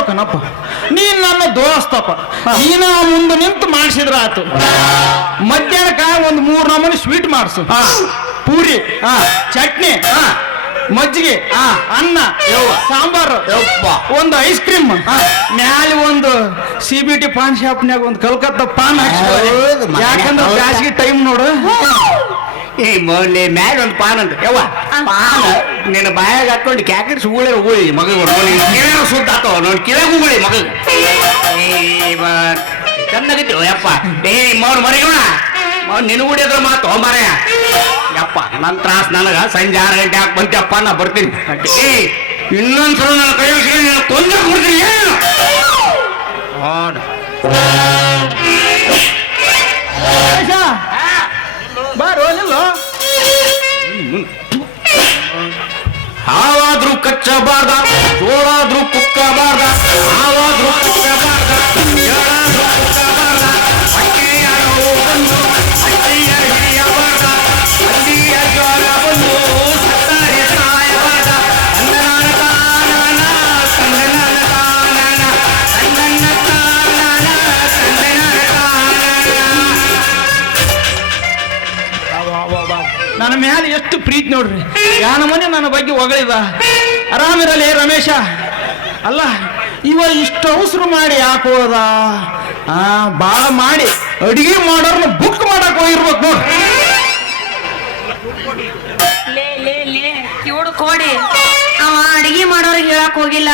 ಮಾಡ್ಬೇಕನಪ್ಪ, ನೀನ್ ನನ್ನ ದೋಸ್ತಪ್ಪ, ನೀನ ಮುಂದೆ ನಿಂತು ಮಾಡಿಸಿದ್ರ ಆತು. ಮಧ್ಯಾಹ್ನಕ್ಕ ಒಂದು 3 ನಮೂನಿ ಸ್ವೀಟ್ ಮಾಡಿಸು. ಪೂರಿ, ಚಟ್ನಿ, ಮಜ್ಜಿಗೆ, ಅನ್ನ, ಸಾಂಬಾರು, ಒಂದು ಐಸ್ ಕ್ರೀಮ್, ಮ್ಯಾಲೆ ಒಂದು CBT ಪಾನ್ ಶಾಪ್ನ್ಯಾಗ ಒಂದು ಕಲ್ಕತ್ತಾ ಪಾನ್ ಹಾಕ್ಸ್ಕೊಳ್ಳಿ. ಯಾಕಂದ್ರೆ ಬ್ಯಾಸಿಗೆ ಟೈಮ್ ನೋಡು. ಏ ಮೊನ್ನೆ ಮ್ಯಾಗ ಒಂದು ಪಾನ್ ಅಂತ ಯವ್ವ ಪಾನ್ ನಿನ್ನ ಬಾಯಾಗ ಹಾಕೊಂಡು ಕ್ಯಾಕೆಟ್ ಸುಗುಳೆ ಉಗುಳಿ ಮಗ ಕಿವ್ಯಾಗ ಸುದ್ದ ಹಾಕೋ ನೋಡಿ ಕಿವ್ಯಾಗ ಉಗುಳಿ ಮಗ ಚೆನ್ನಾಗಿತ್ತು ಯಪ್ಪ. ಏ ಮೌನ್ ಮರಿಗೋಣ ಮೌನ್ ನಿನ್ನ ಗುಡಿಯದ್ರ ಮಾತು ಮರೆಯ ಯಪ್ಪ. ನನ್ನ ತ್ರಾಸ ನನಗ ಸಂಜೆ 6 ಗಂಟೆ ಹಾಕಿ ಬಂತಪ್ಪ ನಾ ಬರ್ತೀನಿ. ಏ ಇನ್ನೊಂದ್ಸಲ ನನ್ನ ಕೈ ನಿನ್ನ ತೊಂದರೆ ಕೊಡ್ತೀನಿ ಏನು ಬಾರೋ ನಿಲ್ಲೋ. ಹಾವಾದ್ರೂ ಕಚ್ಚಬಾರ್ದ, ಜೋಳಾದ್ರೂ ಕುಕ್ಕಬಾರ್ದ, ಹಾವಾದ್ರೂ ಕಚ್ಚಬಾರ್ದ, ಜೋಳಾದ್ರೂ ಕುಕ್ಕಬಾರ್ದ, ಅಕ್ಕಿಯ ನೋವು ಬಂದು ಅಕ್ಕಿಯ ಹಿಡಿಯಬಾರ್ದ, ಅಲ್ಲಿಯ ಜ್ವರ ಬಂದು ಸತ್ತರೆ ಸಾಯಬಾರ್ದ. ತಂದನಾನ ತಾನಾನ ತಂದನಾನ ತಾನಾನ ತಂದನ ತಾನಾನ ತಂದನಾನ ತಾನಾನ. ನನ್ನ ಮ್ಯಾಲೆ ಎಷ್ಟು ಪ್ರೀತಿ ನೋಡ್ರಿ. ಯಾನ ಮನೆ ನನ್ನ ಬಗ್ಗೆ ಹೊಗಳಿದ. ಆರಾಮಿರಲಿ ರಮೇಶ. ಅಲ್ಲ ಇವ ಇಷ್ಟು ಅವಸರು ಮಾಡಿ ಯಾಕೋದ? ಬಾಳ ಮಾಡಿ ಅಡಿಗೆ ಮಾಡೋರ್ನ ಬುಕ್ ಮಾಡಕ್ ಹೋಗಿರ್ಬೇಕು ನೋಡ್ರಿ. ಕಿವುಡು ಕೋಡಿ ಅವ ಅಡಿಗೆ ಮಾಡೋರಿಗೆ ಹೇಳಕ್ ಹೋಗಿಲ್ಲ.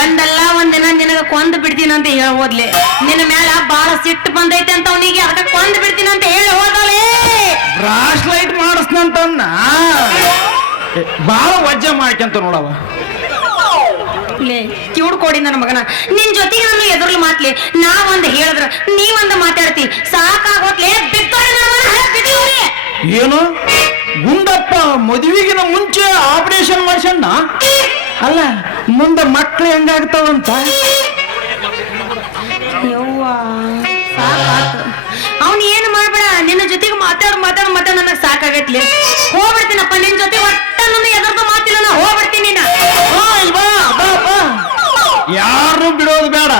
ಒಂದಲ್ಲ ಒಂದಿನ ನಿನಗ ಕೊಂದ್ ಬಿಡ್ತೀನಿ ಅಂತ ಹೇಳ ಹೋದ್ಲೆ. ನಿನ್ನ ಮ್ಯಾಲ ಬಾಳ ಸಿಟ್ಟು ಬಂದೈತೆ ಅಂತ ಅವನಿಗೆ ಅದಕ್ಕೆ ಕೊಂದ್ ಬಿಡ್ತೀನಿ ಅಂತ ಹೇಳಿ ಹೋದಲೇ. ಬ್ರಾಸ್ ಲೈಟ್ ಮಾಡಿಸ್ನಂತನ್ನ ಬಾಳ ವಜ್ಜೆ ಮಾಡ್ಕೊಂತ ನೋಡವ. ಕಿವುಡು ಕೋಡಿ ನನ್ನ ಮಗನ, ನಿನ್ ಜೊತೆಗೆ ನಾನು ಎದುರ್ಲು ಮಾತ್ಲಿ. ನಾವೊಂದ್ ಹೇಳಿದ್ರ ನೀವೊಂದ್ ಮಾತಾಡ್ತಿ. ಸಾಕಾಗೋತ್ಲೆ ಏನು ಗುಂಡಪ್ಪ ಮದುವೆಗಿನ ಮುಂಚೆ ಆಪರೇಷನ್ ಮಾಡ್ಸಣ್ಣ? ಅಲ್ಲ ಮುಂದೆ ಮಕ್ಳು ಹೆಂಗಾಗ್ತಾವಂತ? ಯವ್ವ ಸಾಕಾತು. ಅವ್ನು ಏನು ಮಾಡ್ಬೇಡ, ನಿನ್ನ ಜೊತೆಗೆ ಮಾತಾಡ್ ನನಗ್ ಸಾಕಾಗೈತ್ಲಿ. ಹೋಗ್ಬಿಡ್ತೀನಪ್ಪ ನಿನ್ ಜೊತೆ. ಒಟ್ಟ ನನ್ನ ಎದುರ್ದು ಮಾತಿಲ್ಲ, ನಾ ಹೋಗ್ಬಿಡ್ತೀನಿ. ಯಾರು ಬಿಡೋದು ಬೇಡ.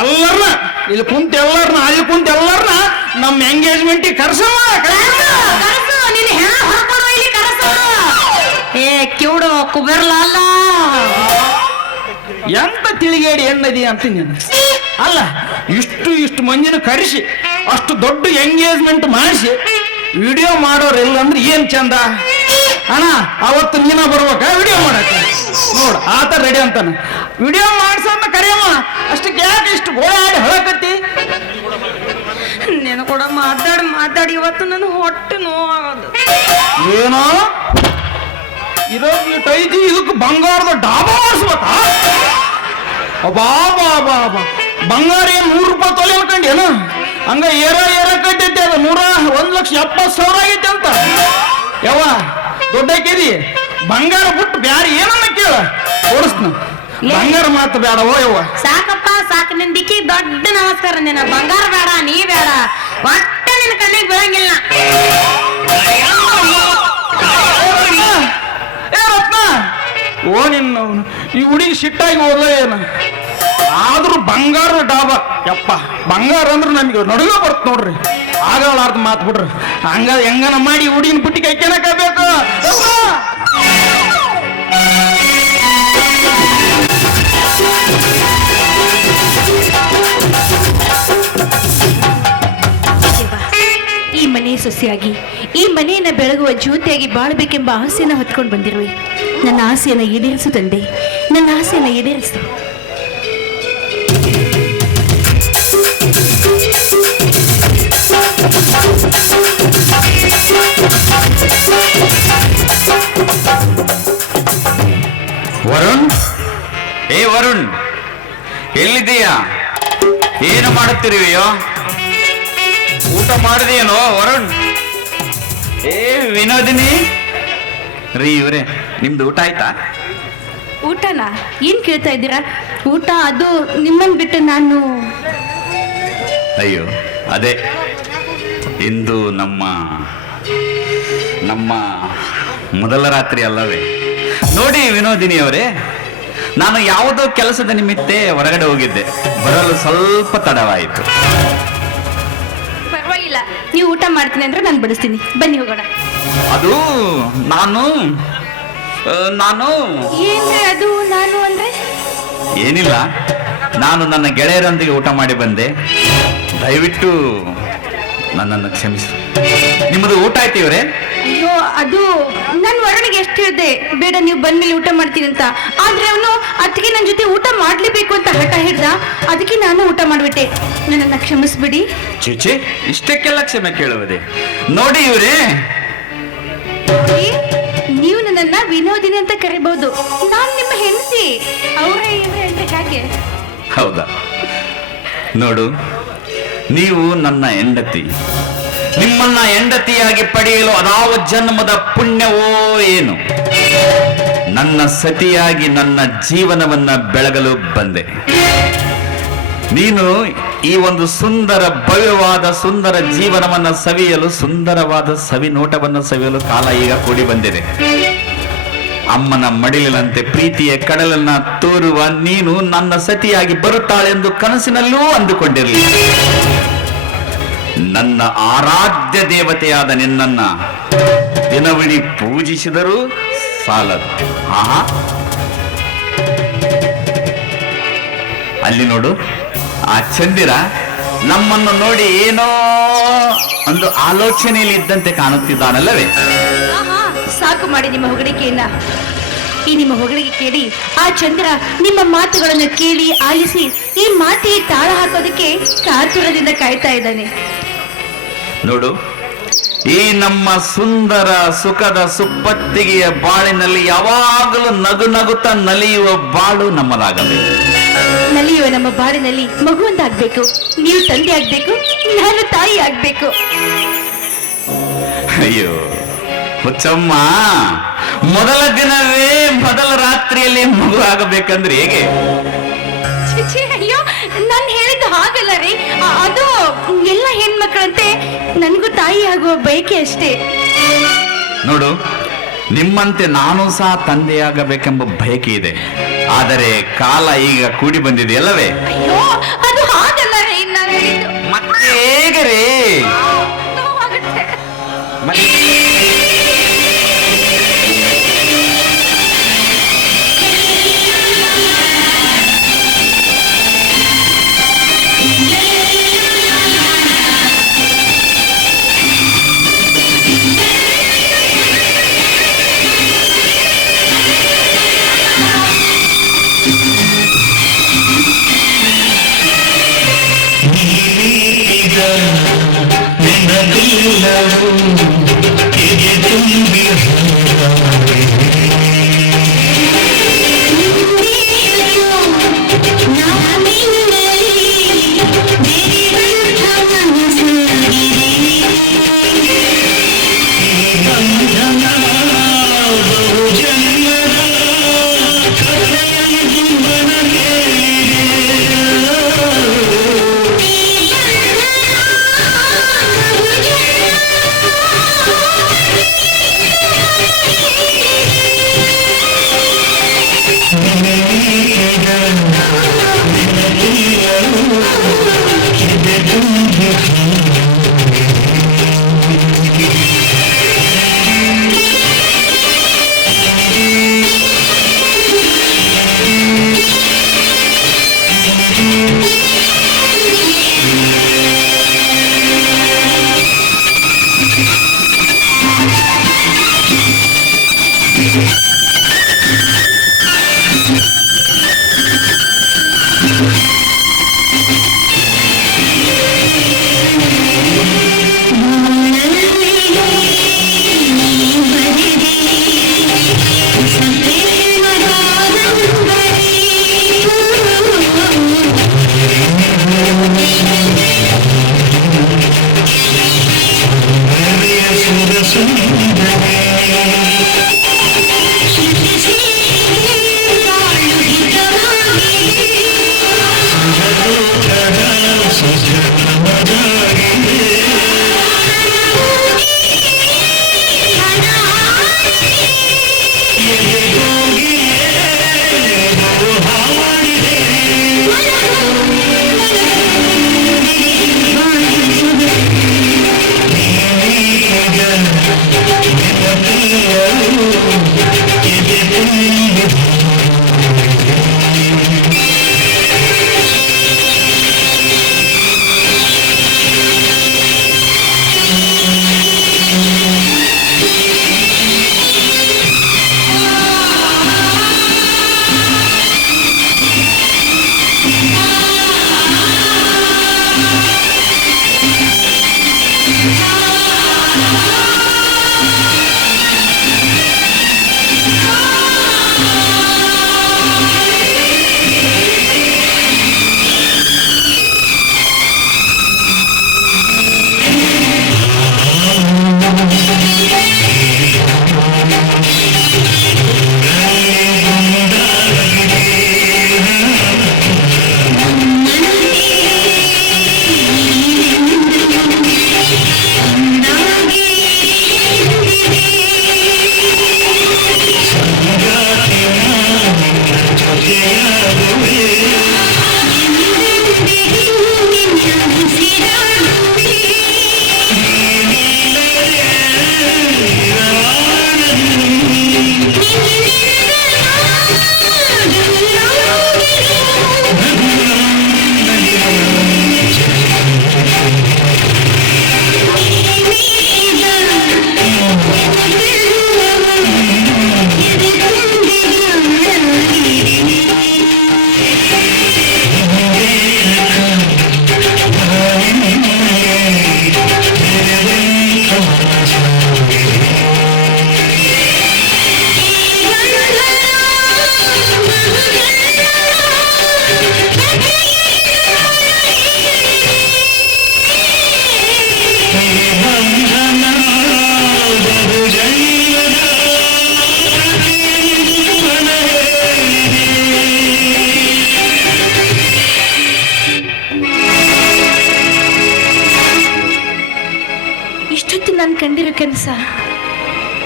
ಎಲ್ಲರನ್ನ ಇಲ್ಲಿ ಕುಂತ ಎಲ್ಲರನ್ನ ಅಲ್ಲಿ ಕುಂತ ಎಲ್ಲರನ್ನ ನಮ್ಮ ಎಂಗೇಜ್ಮೆಂಟ್ ಕರ್ಸಮ್ಮ. ಏ ಕಿವುಡು ಕುಬೇರ್ಲಲ್ಲ, ಎಂತ ತಿಳಿಗೇಡಿ ಹೆಣ್ಣದಿ ಅಂತ ನೀನು. ಅಲ್ಲ ಇಷ್ಟು ಮಂದಿನ ಕರೆಸಿ ಅಷ್ಟು ದೊಡ್ಡ ಎಂಗೇಜ್ಮೆಂಟ್ ಮಾಡಿಸಿ ವಿಡಿಯೋ ಮಾಡೋರು ಇಲ್ಲ ಅಂದ್ರೆ ಏನ್ ಚಂದ ಅಣ್ಣ. ಅವತ್ತು ನೀನ ಬರ್ಬೇಕ ವಿಡಿಯೋ ಮಾಡಕ. ನೋಡು ಆತ ರೆಡಿ ಅಂತಾನ. ವಿಡಿಯೋ ಮಾಡ್ಸೋನ್ನ ಕರೆಯಮ್ಮ. ಅಷ್ಟಕ್ಕೆ ಯಾಕೆ ಇಷ್ಟು ಗೋಳಾಡಿ ಹೊಳಕತ್ತಿ? ನೀನು ಕೂಡ ಮಾತಾಡಿ ಇವತ್ತು ನನ್ನ ಹೊಟ್ಟೆ ನೋವಾಗೋದು. ಏನೋ ಇರೋದು ಐತಿ, ಇದಕ್ಕೆ ಬಂಗಾರದ ಡಾಬಾ ಮಾಡಿಸ್ಬೇಕಾ? ಅಬ್ಬಾ ಬಂಗಾರ ಏನ್ 100 ರೂಪಾಯಿ ತೊಲೆ ಅನ್ಕೊಂಡೇನು? ಹಂಗ ಏರ ಕಟ್ಟೈತೆ. ಅದು 1,70,000 ಆಗೈತೆ ಅಂತ. ಯಾವ ದೊಡ್ಡಕಿದಿ ಬಂಗಾರ ಬಿಟ್ಟು ಬ್ಯಾರೆ ಏನನ್ನ ಕೇಳ ಓಡಿಸ್ನ. ಬಂಗಾರ ಮಾತು ಬೇಡವೋ ಯವ್ವ. ಸಾಕಪ್ಪ ಸಾಕು. ನಿನ್ ದಿಕ್ಕಿ ದೊಡ್ಡ ನಮಸ್ಕಾರ. ನಿನ್ನ ಬಂಗಾರ ಬೇಡ, ನೀ ಬೇಡ, ಒಟ್ಟ ನಿನ್ನ ಕಣ್ಣಿಗೆ ಬೀಳಂಗಿಲ್ಲ. ಓ ನಿನ್ನ ಈ ಹುಡುಗಿ ಸಿಟ್ಟಾಗಿ ಹೋದ ಏನು? ಆದ್ರೂ ಬಂಗಾರ ಡಾಬಾ ಯಪ್ಪ. ಬಂಗಾರ ಅಂದ್ರೆ ನಮ್ಗೆ ನಡುಗ ಬರ್ತ ನೋಡ್ರಿ. ಆಗಲಾರ್ದು ಮಾತು ಬಿಡ್ರಿ. ಹಂಗ ಹೆಂಗನ ಮಾಡಿ ಹುಡುಗಿನ ಪುಟ್ಟಿ ಕೈ ಕೆನಕಬೇಕು. ಈ ಮನೆ ಸೊಸೆಯಾಗಿ ಈ ಮನೆಯನ್ನ ಬೆಳಗುವ ಜ್ಯೋತಿಯಾಗಿ ಬಾಳ್ಬೇಕೆಂಬ ಆಸೆಯನ್ನು ಹೊತ್ಕೊಂಡು ಬಂದಿರುವೆ. ನನ್ನ ಆಸೆಯನ್ನು ಈಡೇರಿಸು ತಂದೆ, ನನ್ನ ಆಸೆಯನ್ನು ಈಡೇರಿಸು. ವರುಣ್, ಏ ವರುಣ್, ಎಲ್ಲಿದ್ದೀಯಾ? ಏನು ಮಾಡುತ್ತಿರುವೆಯೋ? ಊಟ ಮಾಡಿದೆಯೇನೋ ವರುಣ್? ಏ ವಿನೋದಿನಿ ರೀ, ಇವ್ರೆ ನಿಮ್ದು ಊಟ ಆಯ್ತಾ? ಊಟನಾ? ಏನ್ ಕೇಳ್ತಾ ಇದ್ದೀರಾ? ಊಟ ಅದು ನಿಮ್ಮನ್ ಬಿಟ್ಟು ನಾನು. ಅಯ್ಯೋ ಅದೇ, ಇಂದು ನಮ್ಮ ಮೊದಲ ರಾತ್ರಿ ಅಲ್ಲವೇ? ನೋಡಿ ವಿನೋದಿನಿ ಅವರೇ, ನಾನು ಯಾವುದೋ ಕೆಲಸದ ನಿಮಿತ್ತ ಹೊರಗಡೆ ಹೋಗಿದ್ದೆ, ಬರಲು ಸ್ವಲ್ಪ ತಡವಾಯಿತು. ಪರವಾಗಿಲ್ಲ, ನೀವು ಊಟ ಮಾಡ್ತೀನಿ ಅಂದ್ರೆ ನಾನು ಬಡಿಸ್ತೀನಿ, ಬನ್ನಿ ಹೋಗೋಣ. ಅದು ನಾನು ಏನ್ರಿ ಅದು ನಾನು ಅಂದ್ರೆ? ಏನಿಲ್ಲ, ನಾನು ನನ್ನ ಗೆಳೆಯರೊಂದಿಗೆ ಊಟ ಮಾಡಿ ಬಂದೆ. ದಯವಿಟ್ಟು ನನ್ನನ್ನು ಕ್ಷಮಿಸು. ನಿಮ್ಮದು ಊಟ ಆಯ್ತು ಇವರೇ? ಅಯ್ಯೋ, ಅದು ನಾನು ವರುಣಿಗೆ ಎಷ್ಟು ಹೇಳಿದೆ ಬೇಡ ನೀವು ಬಂದ್ಮೇಲೆ ಊಟ ಮಾಡ್ತೀನಿ ಅಂತ, ಆದ್ರೆ ಅವನು ಅದಕ್ಕೆ ನನ್ನ ಜೊತೆ ಊಟ ಮಾಡ್ಲೇಬೇಕು ಅಂತ ಹಠ ಹಿಡ್ದ, ಅದಕ್ಕೆ ನಾನು ಊಟ ಮಾಡ್ಬಿಟ್ಟೆ. ನನ್ನನ್ನ ಕ್ಷಮಿಸ್ಬಿಡಿ. ಚೀಚೆ, ಇಷ್ಟಕ್ಕೆಲ್ಲ ಕ್ಷಮೆ ಕೇಳುವುದೇ? ನೋಡಿ ಇವರೇ, ನೀವು ನನ್ನನ್ನ ವಿನೋದಿನಿ ಅಂತ ಕರಿಬಹುದು, ನಾನು ನಿಮ್ಮ ಹೆಂಡತಿ. ಅವರೇ ಇವ್ರೆ ಅಂತ ಯಾಕೆ? ಹೌದಾ? ನೋಡು, ನೀವು ನನ್ನ ಹೆಂಡತಿ. ನಿಮ್ಮನ್ನ ಹೆಂಡತಿಯಾಗಿ ಪಡೆಯಲು ಅದಾವ ಜನ್ಮದ ಪುಣ್ಯವೋ ಏನು, ನನ್ನ ಸತಿಯಾಗಿ ನನ್ನ ಜೀವನವನ್ನ ಬೆಳಗಲು ಬಂದೆ. ನೀನು ಈ ಒಂದು ಸುಂದರ ಭವ್ಯವಾದ ಸುಂದರ ಜೀವನವನ್ನ ಸವಿಯಲು, ಸುಂದರವಾದ ಸವಿ ನೋಟವನ್ನು ಸವಿಯಲು ಕಾಲ ಈಗ ಕೂಡಿ ಬಂದಿದೆ. ಅಮ್ಮನ ಮಡಿಲಿನಂತೆ ಪ್ರೀತಿಯ ಕಡಲನ್ನ ತೋರುವ ನೀನು ನನ್ನ ಸತಿಯಾಗಿ ಬರುತ್ತಾಳೆಂದು ಕನಸಿನಲ್ಲೂ ಅಂದುಕೊಂಡಿರಲಿ. ನನ್ನ ಆರಾಧ್ಯ ದೇವತೆಯಾದ ನಿನ್ನನ್ನ ದಿನವಿಡೀ ಪೂಜಿಸಿದರೂ ಸಾಲದು. ಅಲ್ಲಿ ನೋಡು, ಆ ಚಂದಿರ ನಮ್ಮನ್ನು ನೋಡಿ ಏನೋ ಒಂದು ಆಲೋಚನೆಯಲ್ಲಿ ಇದ್ದಂತೆ ಕಾಣುತ್ತಿದ್ದಾನಲ್ಲವೇ? ಸಾಕು ಮಾಡಿ ನಿಮ್ಮ ಹೊಗಳಿಕೆಯನ್ನ. ಈ ನಿಮ್ಮ ಹೊಗಳಿಗೆ ಕೇಳಿ ಆ ಚಂದ್ರ ನಿಮ್ಮ ಮಾತುಗಳನ್ನು ಕೇಳಿ ಆಲಿಸಿ ಈ ಮಾತಿಗೆ ತಾಳ ಹಾಕೋದಕ್ಕೆ ಕಾತುರದಿಂದ ಕಾಯ್ತಾ ಇದ್ದಾನೆ. ನೋಡು, ಈ ನಮ್ಮ ಸುಂದರ ಸುಖದ ಸುಪ್ಪತ್ತಿಗೆಯ ಬಾಳಿನಲ್ಲಿ ಯಾವಾಗಲೂ ನಗು ನಗುತ್ತಾ ನಲಿಯುವ ಬಾಳು ನಮ್ಮದಾಗಬೇಕು. ನಲಿಯುವ ನಮ್ಮ ಬಾಳಿನಲ್ಲಿ ಮಗುವಂತಾಗ್ಬೇಕು. ನೀವು ತಂದೆ ಆಗ್ಬೇಕು, ನಾನು ತಾಯಿ ಆಗ್ಬೇಕು. ಅಯ್ಯೋ ಹುಚ್ಚಮ್ಮ, ಮೊದಲ ದಿನವೇ ಮೊದಲ ರಾತ್ರಿಯಲ್ಲಿ ಮಗು ಆಗಬೇಕಂದ್ರೆ ಹೇಗೆ? ಅಯ್ಯೋ, ನಾನು ಹೇಳಿದ್ದು ಹಾಗಲ್ಲ ರೀ, ಅದು ಎಲ್ಲ ಹೆಣ್ಮಕ್ಳಂತೆ ನನಗೂ ತಾಯಿ ಆಗುವ ಬಯಕೆ ಅಷ್ಟೇ. ನೋಡು, ನಿಮ್ಮಂತೆ ನಾನು ಸಹ ತಂದೆಯಾಗಬೇಕೆಂಬ ಬಯಕೆ ಇದೆ. ಆದರೆ ಕಾಲ ಈಗ ಕೂಡಿ ಬಂದಿದೆ ಅಲ್ಲವೇ? ಅಯ್ಯೋ, ಅದು ಹಾಗಲ್ಲ ರೀ, ನಾನು ಹೇಳಿದ್ದು. ಮತ್ತೆ ಹೇಗೆ ರೇ? ನೋವಾಗುತ್ತೆ.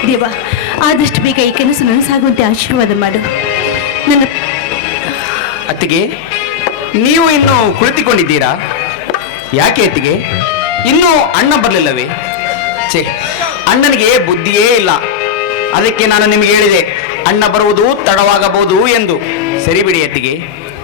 ದೇವ, ಆದಷ್ಟು ಬೇಗ ಈ ಕನಸು ನನಸಾಗುವಂತೆ ಆಶೀರ್ವಾದ ಮಾಡು. ನನ್ನ ಅತ್ತಿಗೆ, ನೀವು ಇನ್ನು ಕುಳಿತುಕೊಂಡಿದ್ದೀರಾ? ಯಾಕೆ ಅತ್ತಿಗೆ, ಇನ್ನೂ ಅಣ್ಣ ಬರಲಿಲ್ಲವೇ? ಛೇ, ಅಣ್ಣನಿಗೆ ಬುದ್ಧಿಯೇ ಇಲ್ಲ. ಅದಕ್ಕೆ ನಾನು ನಿಮಗೆ ಹೇಳಿದೆ, ಅಣ್ಣ ಬರುವುದು ತಡವಾಗಬಹುದು ಎಂದು. ಸರಿ ಬಿಡಿ ಅತ್ತಿಗೆ,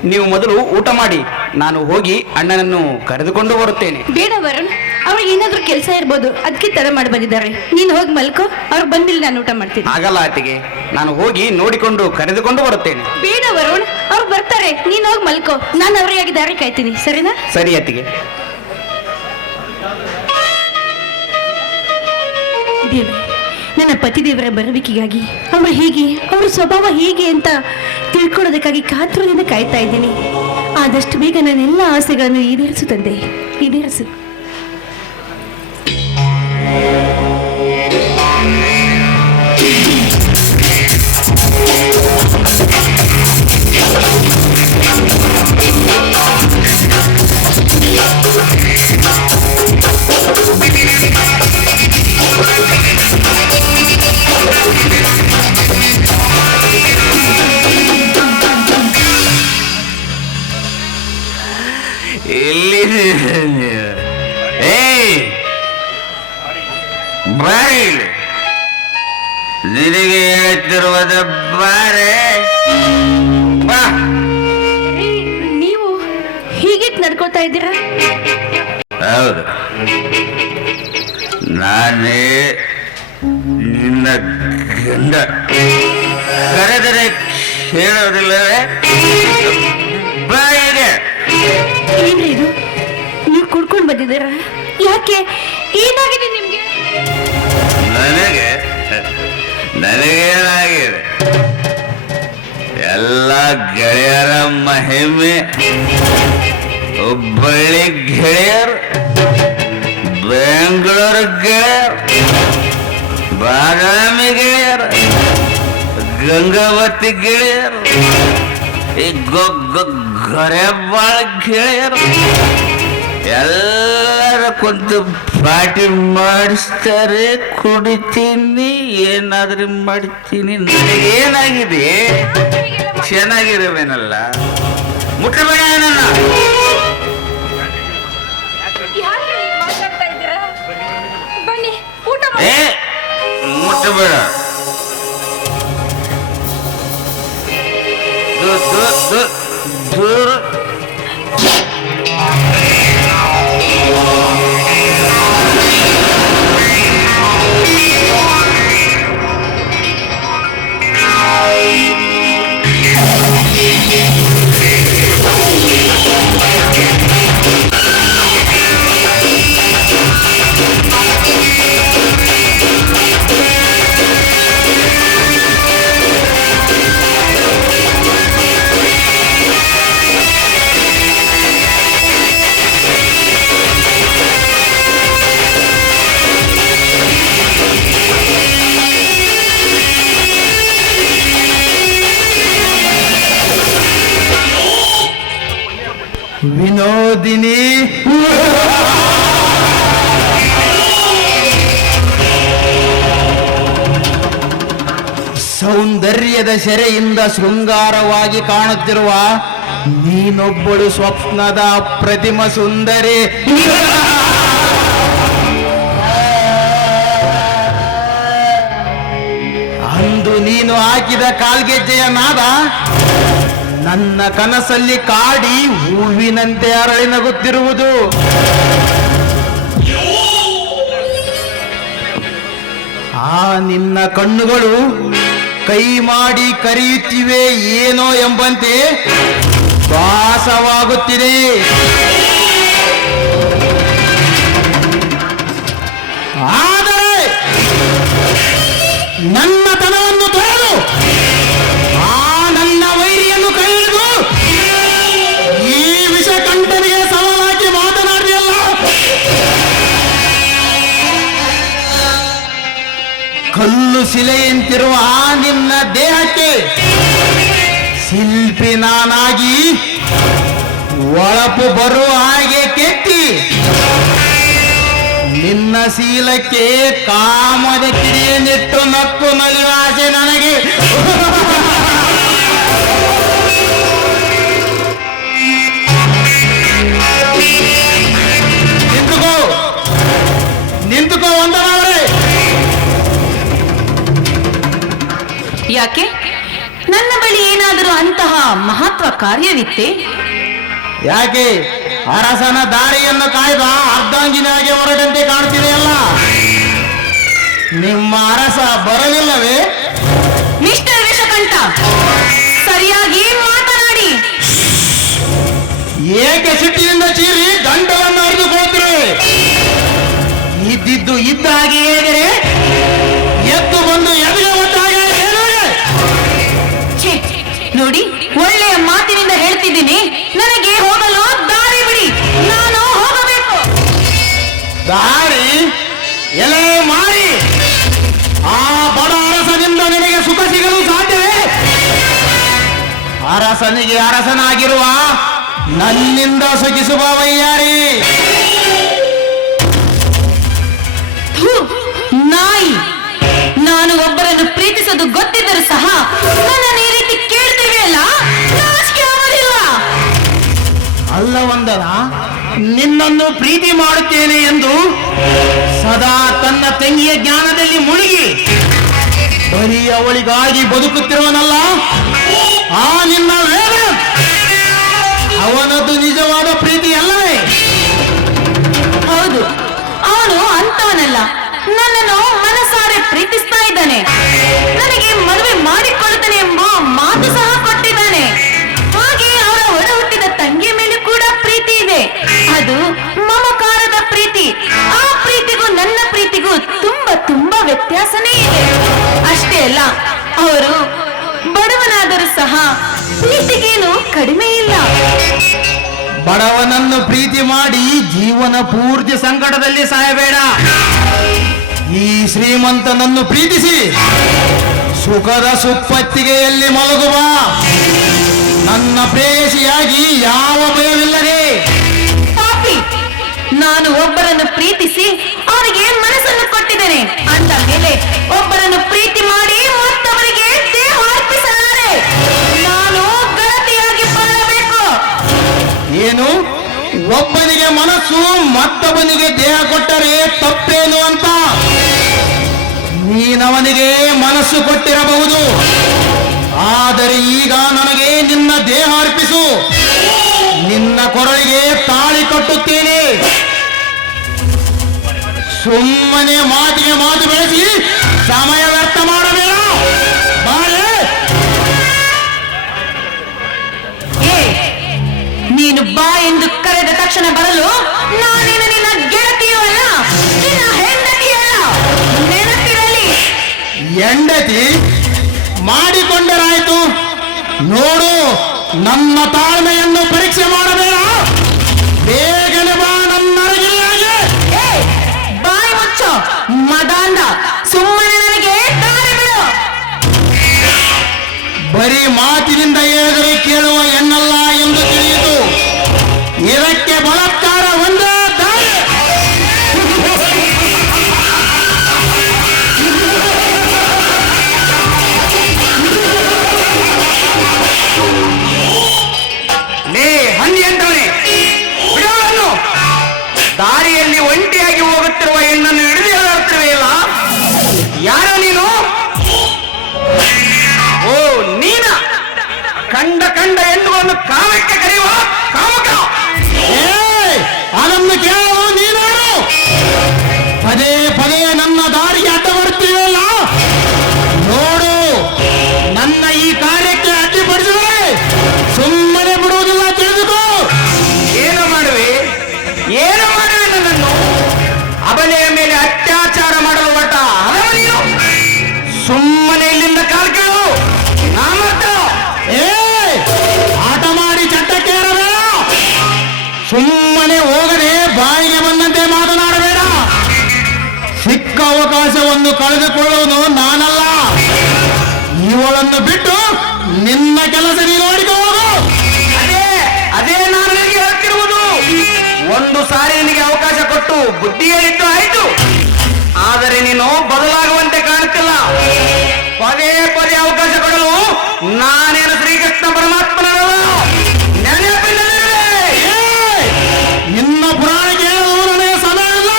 ನೀವು ಮೊದಲು ಊಟ ಮಾಡಿ, ನಾನು ಹೋಗಿ ಅಣ್ಣನನ್ನು ಕರೆದುಕೊಂಡು ಬರುತ್ತೇನೆ. ಬೇಡ ವರುಣ್, ಅವ್ರಿಗೆ ಏನಾದ್ರೂ ಕೆಲಸ ಇರ್ಬೋದು, ಅದಕ್ಕೆ ತಡ ಮಾಡಿ ಬಂದಿದ್ದಾರೆ. ನೀನು ಹೋಗಿ ಮಲ್ಕೋ, ಅವ್ರು ಬಂದಿಲ್ಲ, ನಾನು ಊಟ ಮಾಡ್ತೀನಿ. ಆಗಲ್ಲ ಅತ್ತಿಗೆ, ನಾನು ಹೋಗಿ ನೋಡಿಕೊಂಡು ಕರೆದುಕೊಂಡು ಬರುತ್ತೇನೆ. ಬೇಡ ವರುಣ್, ಅವ್ರು ಬರ್ತಾರೆ, ನೀನು ಹೋಗಿ ಮಲ್ಕೋ, ನಾನು ಅವರಿಗಾಗಿ ದಾರಿ ಕಾಯ್ತೀನಿ, ಸರಿನಾ? ಸರಿ ಅತ್ತಿಗೆ. ದೇವ್ರೆ, ನನ್ನ ಪತಿ ದೇವರ ಬರುವಿಕೆಗಾಗಿ ಅವರು ಹೇಗೆ, ಅವರ ಸ್ವಭಾವ ಹೇಗೆ ಅಂತ ತಿಳ್ಕೊಳ್ಳೋದಕ್ಕಾಗಿ ಕಾತುರದಿಂದ ಕಾಯ್ತಾ ಇದ್ದೀನಿ. ಆದಷ್ಟು ಬೇಗ ನನ್ನೆಲ್ಲ ಆಸೆಗಳನ್ನು ಈಡೇರಿಸು ತಂದೆ, ಈಡೇರಿಸು. ಎಲ್ಲಿ ಏಯ್ ಬಾರಿ ಇಲ್ಲಿ. ನಿನಗೆ ಹೇಳ್ತಿರುವುದ ಬಾರೆ ಬಾ. ನೀವು ಹೀಗೆ ನಡ್ಕೊಳ್ತಾ ಇದ್ದೀರಾ? ಹೌದು, ನಾನೇ ನಿನ್ನ ಗಂಡ. ಕರೆದರೆ ಕೇಳೋದಿಲ್ಲವೇ? ಬಾಯಿಗೆ ಏನ್ರಿ ಇದು, ನೀವು ಕುಡ್ಕೊಂಡು ಬಂದಿದ್ದೀರಾ? ಯಾಕೆ, ಏನಾಗಿದೆ ನಿಮ್ಗೆ? ನನಗೇನಾಗಿದೆ? ಎಲ್ಲ ಗೆಳೆಯರ ಮಹಿಮೆ. ಹುಬ್ಬಳ್ಳಿ ಗೆಳೆಯರು, ಬೆಂಗಳೂರು ಗೆಳೆಯರು, ಬಾದಾಮಿ ಗೆಳೆಯರು, ಗಂಗಾವತಿ ಗೆಳೆಯರು, ಈ ಗರೆಬಾಳ ಗೆಳೆಯರು ಎಲ್ಲರ ಕುಂತು ಪಾರ್ಟಿ ಮಾಡಿಸ್ತಾರೆ. ಕುಡಿತೀನಿ, ಏನಾದ್ರೂ ಮಾಡ್ತೀನಿ. ನನಗೇನಾಗಿದೆ? ಚೆನ್ನಾಗಿರುವೇನಲ್ಲ. ಮುಟ್ಟಬೇಡ ನನ್ನ. ಬನ್ನಿ, ಊಟ ಏ ಮುಟ್ಟಬೇಡ. ದೂರ ವಿನೋದಿನಿ, ಸೌಂದರ್ಯದ ಸೆರೆಯಿಂದ ಶೃಂಗಾರವಾಗಿ ಕಾಣುತ್ತಿರುವ ನೀನೊಬ್ಬಳು ಸ್ವಪ್ನದ ಪ್ರತಿಮ ಸುಂದರಿ. ಅಂದು ನೀನು ಹಾಕಿದ ಕಾಲ್ಗೆಜ್ಜೆಯ ನಾದ ನನ್ನ ಕನಸಲ್ಲಿ ಕಾಡಿ ಹೂವಿನಂತೆ ಅರಳಿ ನಗುತ್ತಿರುವುದು. ಆ ನಿನ್ನ ಕಣ್ಣುಗಳು ಕೈ ಮಾಡಿ ಕರೆಯುತ್ತಿವೆ ಏನೋ ಎಂಬಂತೆ ಭಾಸವಾಗುತ್ತಿದೆ. ಆದರೆ ನನ್ನ ತನವನ್ನು ತೊರೆದು ಆ ನನ್ನ ವೈರಿಯನ್ನು ಕೈ ಹಿಡಿದು ಈ ವಿಷಕಂಠನಿಗೆ ಸವಾಲಾಗಿ ಮಾತನಾಡಿಯಲ್ಲ. ಕಲ್ಲು ಶಿಲೆಯಂತಿರುವ ಆ ನಿನ್ನ ದೇಹಕ್ಕೆ ಶಿಲ್ಪಿ ನಾನಾಗಿ ಒಳಪು ಬರುವ ಹಾಗೆ ಕೆತ್ತಿ ನಿನ್ನ ಶೀಲಕ್ಕೆ ಕಾಮದ ಕಿಡಿಯನ್ನಿಟ್ಟು ನಕ್ಕು ನಲಿಯುವ ಆಸೆ ನನಗೆ. ನಿಂತುಕೋ ಒಂದನವರೇ. ಯಾಕೆ ನನ್ನ ಬಳಿ ಏನಾದರೂ ಅಂತಹ ಮಹತ್ವ ಕಾರ್ಯವಿತ್ತೆ? ಯಾಕೆ ಅರಸನ ದಾರಿಯನ್ನು ಕಾಯ್ದ ಅರ್ಧಾಂಗಿನಾಗೆ ಹೊರಟಂತೆ ಕಾಣ್ತಿದೆಯಲ್ಲ, ನಿಮ್ಮ ಅರಸ ಬರಲಿಲ್ಲವೇ? ಮಿಸ್ಟರ್ ವಿಷಕಂಠ, ಸರಿಯಾಗಿ ಮಾತನಾಡಿ. ಏಕೆ ಸಿಟ್ಟಿನಿಂದ ಚೀರಿ ಗಂಟವನ್ನು ಅರಿದುಕೊಳ್ತೀರಿ? ಇದ್ದಿದ್ದು ಇದ್ದ ಹಾಗೆ ಹೇಳಿದರೆ ಎದ್ದು ಬಂದು ಎದುರು ಒಟ್ಟಾಗೆ ಛೇ, ನೋಡಿ, ಒಳ್ಳೆಯ ಮಾತಿನಿಂದ ಹೇಳ್ತಿದ್ದೀನಿ, ನನಗೆ ಹೋಗಲು ದಾರಿ ಬಿಡಿ, ನಾನು ಹೋಗಬೇಕು. ದಾರಿ ಎಲೆ ಮಾಡಿ ಆ ಬಡ ಅರಸನಿಂದ ನಿನಗೆ ಸುಖ ಸಿಗಲು ಸಾಧ್ಯವೇ? ಅರಸನಿಗೆ ಅರಸನಾಗಿರುವ ನನ್ನಿಂದ ಸುಖಿಸುವ ವೈಯಾರಿ. ಥು, ನಾಯಿ, ನಾನು ಒಬ್ಬರನ್ನು ಪ್ರೀತಿಸೋದು ಗೊತ್ತಿದ್ದರೂ ಸಹ ನನ್ನ ಈ ರೀತಿ ಕೇಳ್ತೀವಿ ಅಲ್ಲ, ನಾಚಿಕೆ ಆಗೋದಿಲ್ವಾ? ಅಲ್ಲ ವಂದನ, ನಿನ್ನನ್ನು ಪ್ರೀತಿ ಮಾಡುತ್ತೇನೆ ಎಂದು ಸದಾ ತನ್ನ ತಂಗಿಯ ಜ್ಞಾನದಲ್ಲಿ ಮುಳುಗಿ ಬರೀ ಅವಳಿಗಾಗಿ ಬದುಕುತ್ತಿರುವನಲ್ಲ ಆ ನಿನ್ನ ವೇದ, ಅವನದ್ದು ನಿಜವಾದ ಪ್ರೀತಿ ಅಲ್ಲವೇ? ಹೌದು, ಅವನು ಅಂತವನಲ್ಲ, ನನ್ನನ್ನು ಮನಸಾರೆ ಪ್ರೀತಿಸ್ತಾ ಇದ್ದಾನೆ, ನನಗೆ ಮದುವೆ ಮಾಡಿಕೊಳ್ಳುತ್ತಾನೆ ಎಂಬ ಮಾತು ಸಹ ಕೊಟ್ಟಿದ್ದಾನೆ. ಹಾಗೆ ಅವರ ಒಡ ಹುಟ್ಟಿದ ತಂಗಿಯ ಮೇಲೆ ಕೂಡ ಪ್ರೀತಿ ಇದೆ, ಅದು ಮಮಕಾರದ ಪ್ರೀತಿ. ಆ ಪ್ರೀತಿಗೂ ನನ್ನ ಪ್ರೀತಿಗೂ ತುಂಬಾ ತುಂಬಾ ವ್ಯತ್ಯಾಸನೇ ಇದೆ. ಅಷ್ಟೇ ಅಲ್ಲ, ಅವರು ಬಡವನಾದರೂ ಸಹ ಪ್ರೀತಿಗೇನು ಕಡಿಮೆ ಇಲ್ಲ. ಬಡವನನ್ನು ಪ್ರೀತಿ ಮಾಡಿ ಜೀವನ ಪೂರ್ತಿ ಸಂಕಟದಲ್ಲಿ ಸಾಯಬೇಡ. ಈ ಶ್ರೀಮಂತನನ್ನು ಪ್ರೀತಿಸಿ ಸುಖದ ಸುಪ್ಪತ್ತಿಗೆಯಲ್ಲಿ ಮಲಗುವ. ನನ್ನ ಪ್ರೇಯಸಿಯಾಗಿ ಯಾವ ಭಯವಿಲ್ಲದೆ. ಪಾಪಿ, ನಾನು ಒಬ್ಬರನ್ನು ಪ್ರೀತಿಸಿ ಅವರಿಗೆ ಮನಸ್ಸನ್ನು ಕೊಟ್ಟಿದ್ದೇನೆ ಅಂದ ಮೇಲೆ ಒಬ್ಬರನ್ನು ಪ್ರೀತಿ ಮಾಡಿ ಮತ್ತವರಿಗೆ ದೇಹ ಅರ್ಪಿಸಲಾರೆ. ನಾನು ಗಣತಿಯಾಗಿ ಬಾಳಬೇಕು. ಏನು, ಒಬ್ಬನಿಗೆ ಮನಸ್ಸು ಮತ್ತೊಬ್ಬನಿಗೆ ದೇಹ ಕೊಟ್ಟರೆ ತಪ್ಪೇನು ಅಂತ? ನೀನವನಿಗೆ ಮನಸ್ಸು ಕೊಟ್ಟಿರಬಹುದು, ಆದರೆ ಈಗ ನನಗೆ ನಿನ್ನ ದೇಹ ಅರ್ಪಿಸು. ನಿನ್ನ ಕೊರಳಿಗೆ ತಾಳಿ ಕಟ್ಟುತ್ತೇನೆ. ಸುಮ್ಮನೆ ಮಾತಿಗೆ ಮಾತು ಬೆಳೆಸಿ ಸಮಯ ವ್ಯರ್ಥ ಮಾಡಬೇಡ. ಬಾಳೆ ನೀನು ಬಾ ಎಂದು ಕರೆದ ತಕ್ಷಣ ಬರಲು ನಾನೇನು ನಿನ್ನ ಗೆಳತಿಯೂ ಅಲ್ಲ, ನಿನ್ನ ಹೆಂಡತಿಯೂ ಅಲ್ಲ, ನೆನಪಿರಲಿ. ಹೆಂಡತಿ ಮಾಡಿಕೊಂಡರಾಯ್ತು. ನೋಡು, ನನ್ನ ತಾಳ್ಮೆಯನ್ನು ಪರೀಕ್ಷೆ ಮಾಡಬೇಡ. ಬೇಗನೆ ಬಾ ನನ್ನ ಅರಗಿಲಿಯಾಗೆ. ಬಾಯಿ ಮುಚ್ಚೋ ಮದಾಂಧ, ಸುಮ್ಮನೆ ನನಗೆ ದಾರಿ ಬಿಡು. ಬರೀ ಮಾತಿನಿಂದ ಹೇಳಿದರೆ ಕೇಳುವ ಎನ್ನಲ್ಲ ಎಂದು ತಿಳಿಯಿತು. ಇದಕ್ಕೆ ಬಲಾತ್ಕಾರ ಒಂದೇ ದಾರಿ. ಲೇ ಹಂದಿ ಅಂತವನೇ, ಬಿಡೋವನ್ನು. ದಾರಿಯಲ್ಲಿ ಒಂಟಿಯಾಗಿ ಹೋಗುತ್ತಿರುವ ಹೆಣ್ಣನ್ನು ಹಿಡಿದು ಹೇಳುತ್ತಿರುವೆಯಲ್ಲ, ಯಾರೋ ನೀನು? ಓ, ನೀನ ಕಂಡ ಕಂಡ ಹೆಣ್ಣುಗಳನ್ನು ಕಾಮಕ್ಕೆ ಕರೆಯುವ ಕಾಮಕ. ಅದನ್ನು ಕೇಳುವ ನೀನು ಪದೇ ಪದೇ ನನ್ನ ದಾರಿಗೆ ಅಡ್ಡ ಬರ್ತೀವಲ್ಲ. ನೋಡು, ನನ್ನ ಈ ಕಾರ್ಯಕ್ಕೆ ಅಡ್ಡಿಪಡಿಸಿದರೆ ಸುಮ್ಮನೆ ಬಿಡುವುದಿಲ್ಲ, ತಿಳಿದುಕೋ. ಏನು ಮಾಡುವೆ, ಏನು ಮಾಡುವೆ? ನನ್ನನ್ನು ಅಬಲೆಯ ಮೇಲೆ ಅತ್ಯಾಚಾರ ಮಾಡಲು ಹೊರಟ ಹಲವು ನೀನು. ಸುಮ್ಮನೆ ಇಲ್ಲಿಂದ ಕಾಲ್ ಕೇಳು. ನಾಮರ್ಥ ಆಟ ಮಾಡಿ ಚಟ್ಟಕ್ಕೇರಬೇಡ. ಸುಮ್ಮನೆ ಹೋಗದೆ ಬಾಯಿಗೆ ಬಂದಂತೆ ಮಾತನಾಡಬೇಡ. ಸಿಕ್ಕ ಅವಕಾಶವನ್ನು ಕಳೆದುಕೊಳ್ಳುವುದು ನಾನಲ್ಲ. ಇವಳನ್ನು ಬಿಟ್ಟು ನಿನ್ನ ಕೆಲಸ ನೀನು ನೋಡಿಕೊ ಹೋಗು. ಅದೇ ಅದೇ ನಾನು ನಿನಗೆ ಹೇಳ್ತಿರುವುದು. ಒಂದು ಸಾರಿ ನಿನಗೆ ಅವಕಾಶ ಕೊಟ್ಟು ಬುದ್ಧಿ ಹೇಳಿದ್ದು ಆಯ್ತು, ಆದರೆ ನೀನು ಬದಲಾಗುವಂತೆ ಕಾಣುತ್ತಿಲ್ಲ. ಪದೇ ಪದೇ ಅವಕಾಶ ಕೊಡಲು ನಾನೇನು ಶ್ರೀಕೃಷ್ಣ ಪರಮಾತ್ಮನಲ್ಲ. ನೆನಪಿನಲ್ಲಿರಲಿ. ನಿನ್ನ ಪುರಾಣ ಕೇಳಲು ನನಗೆ ಸಮಯ ಇಲ್ಲ.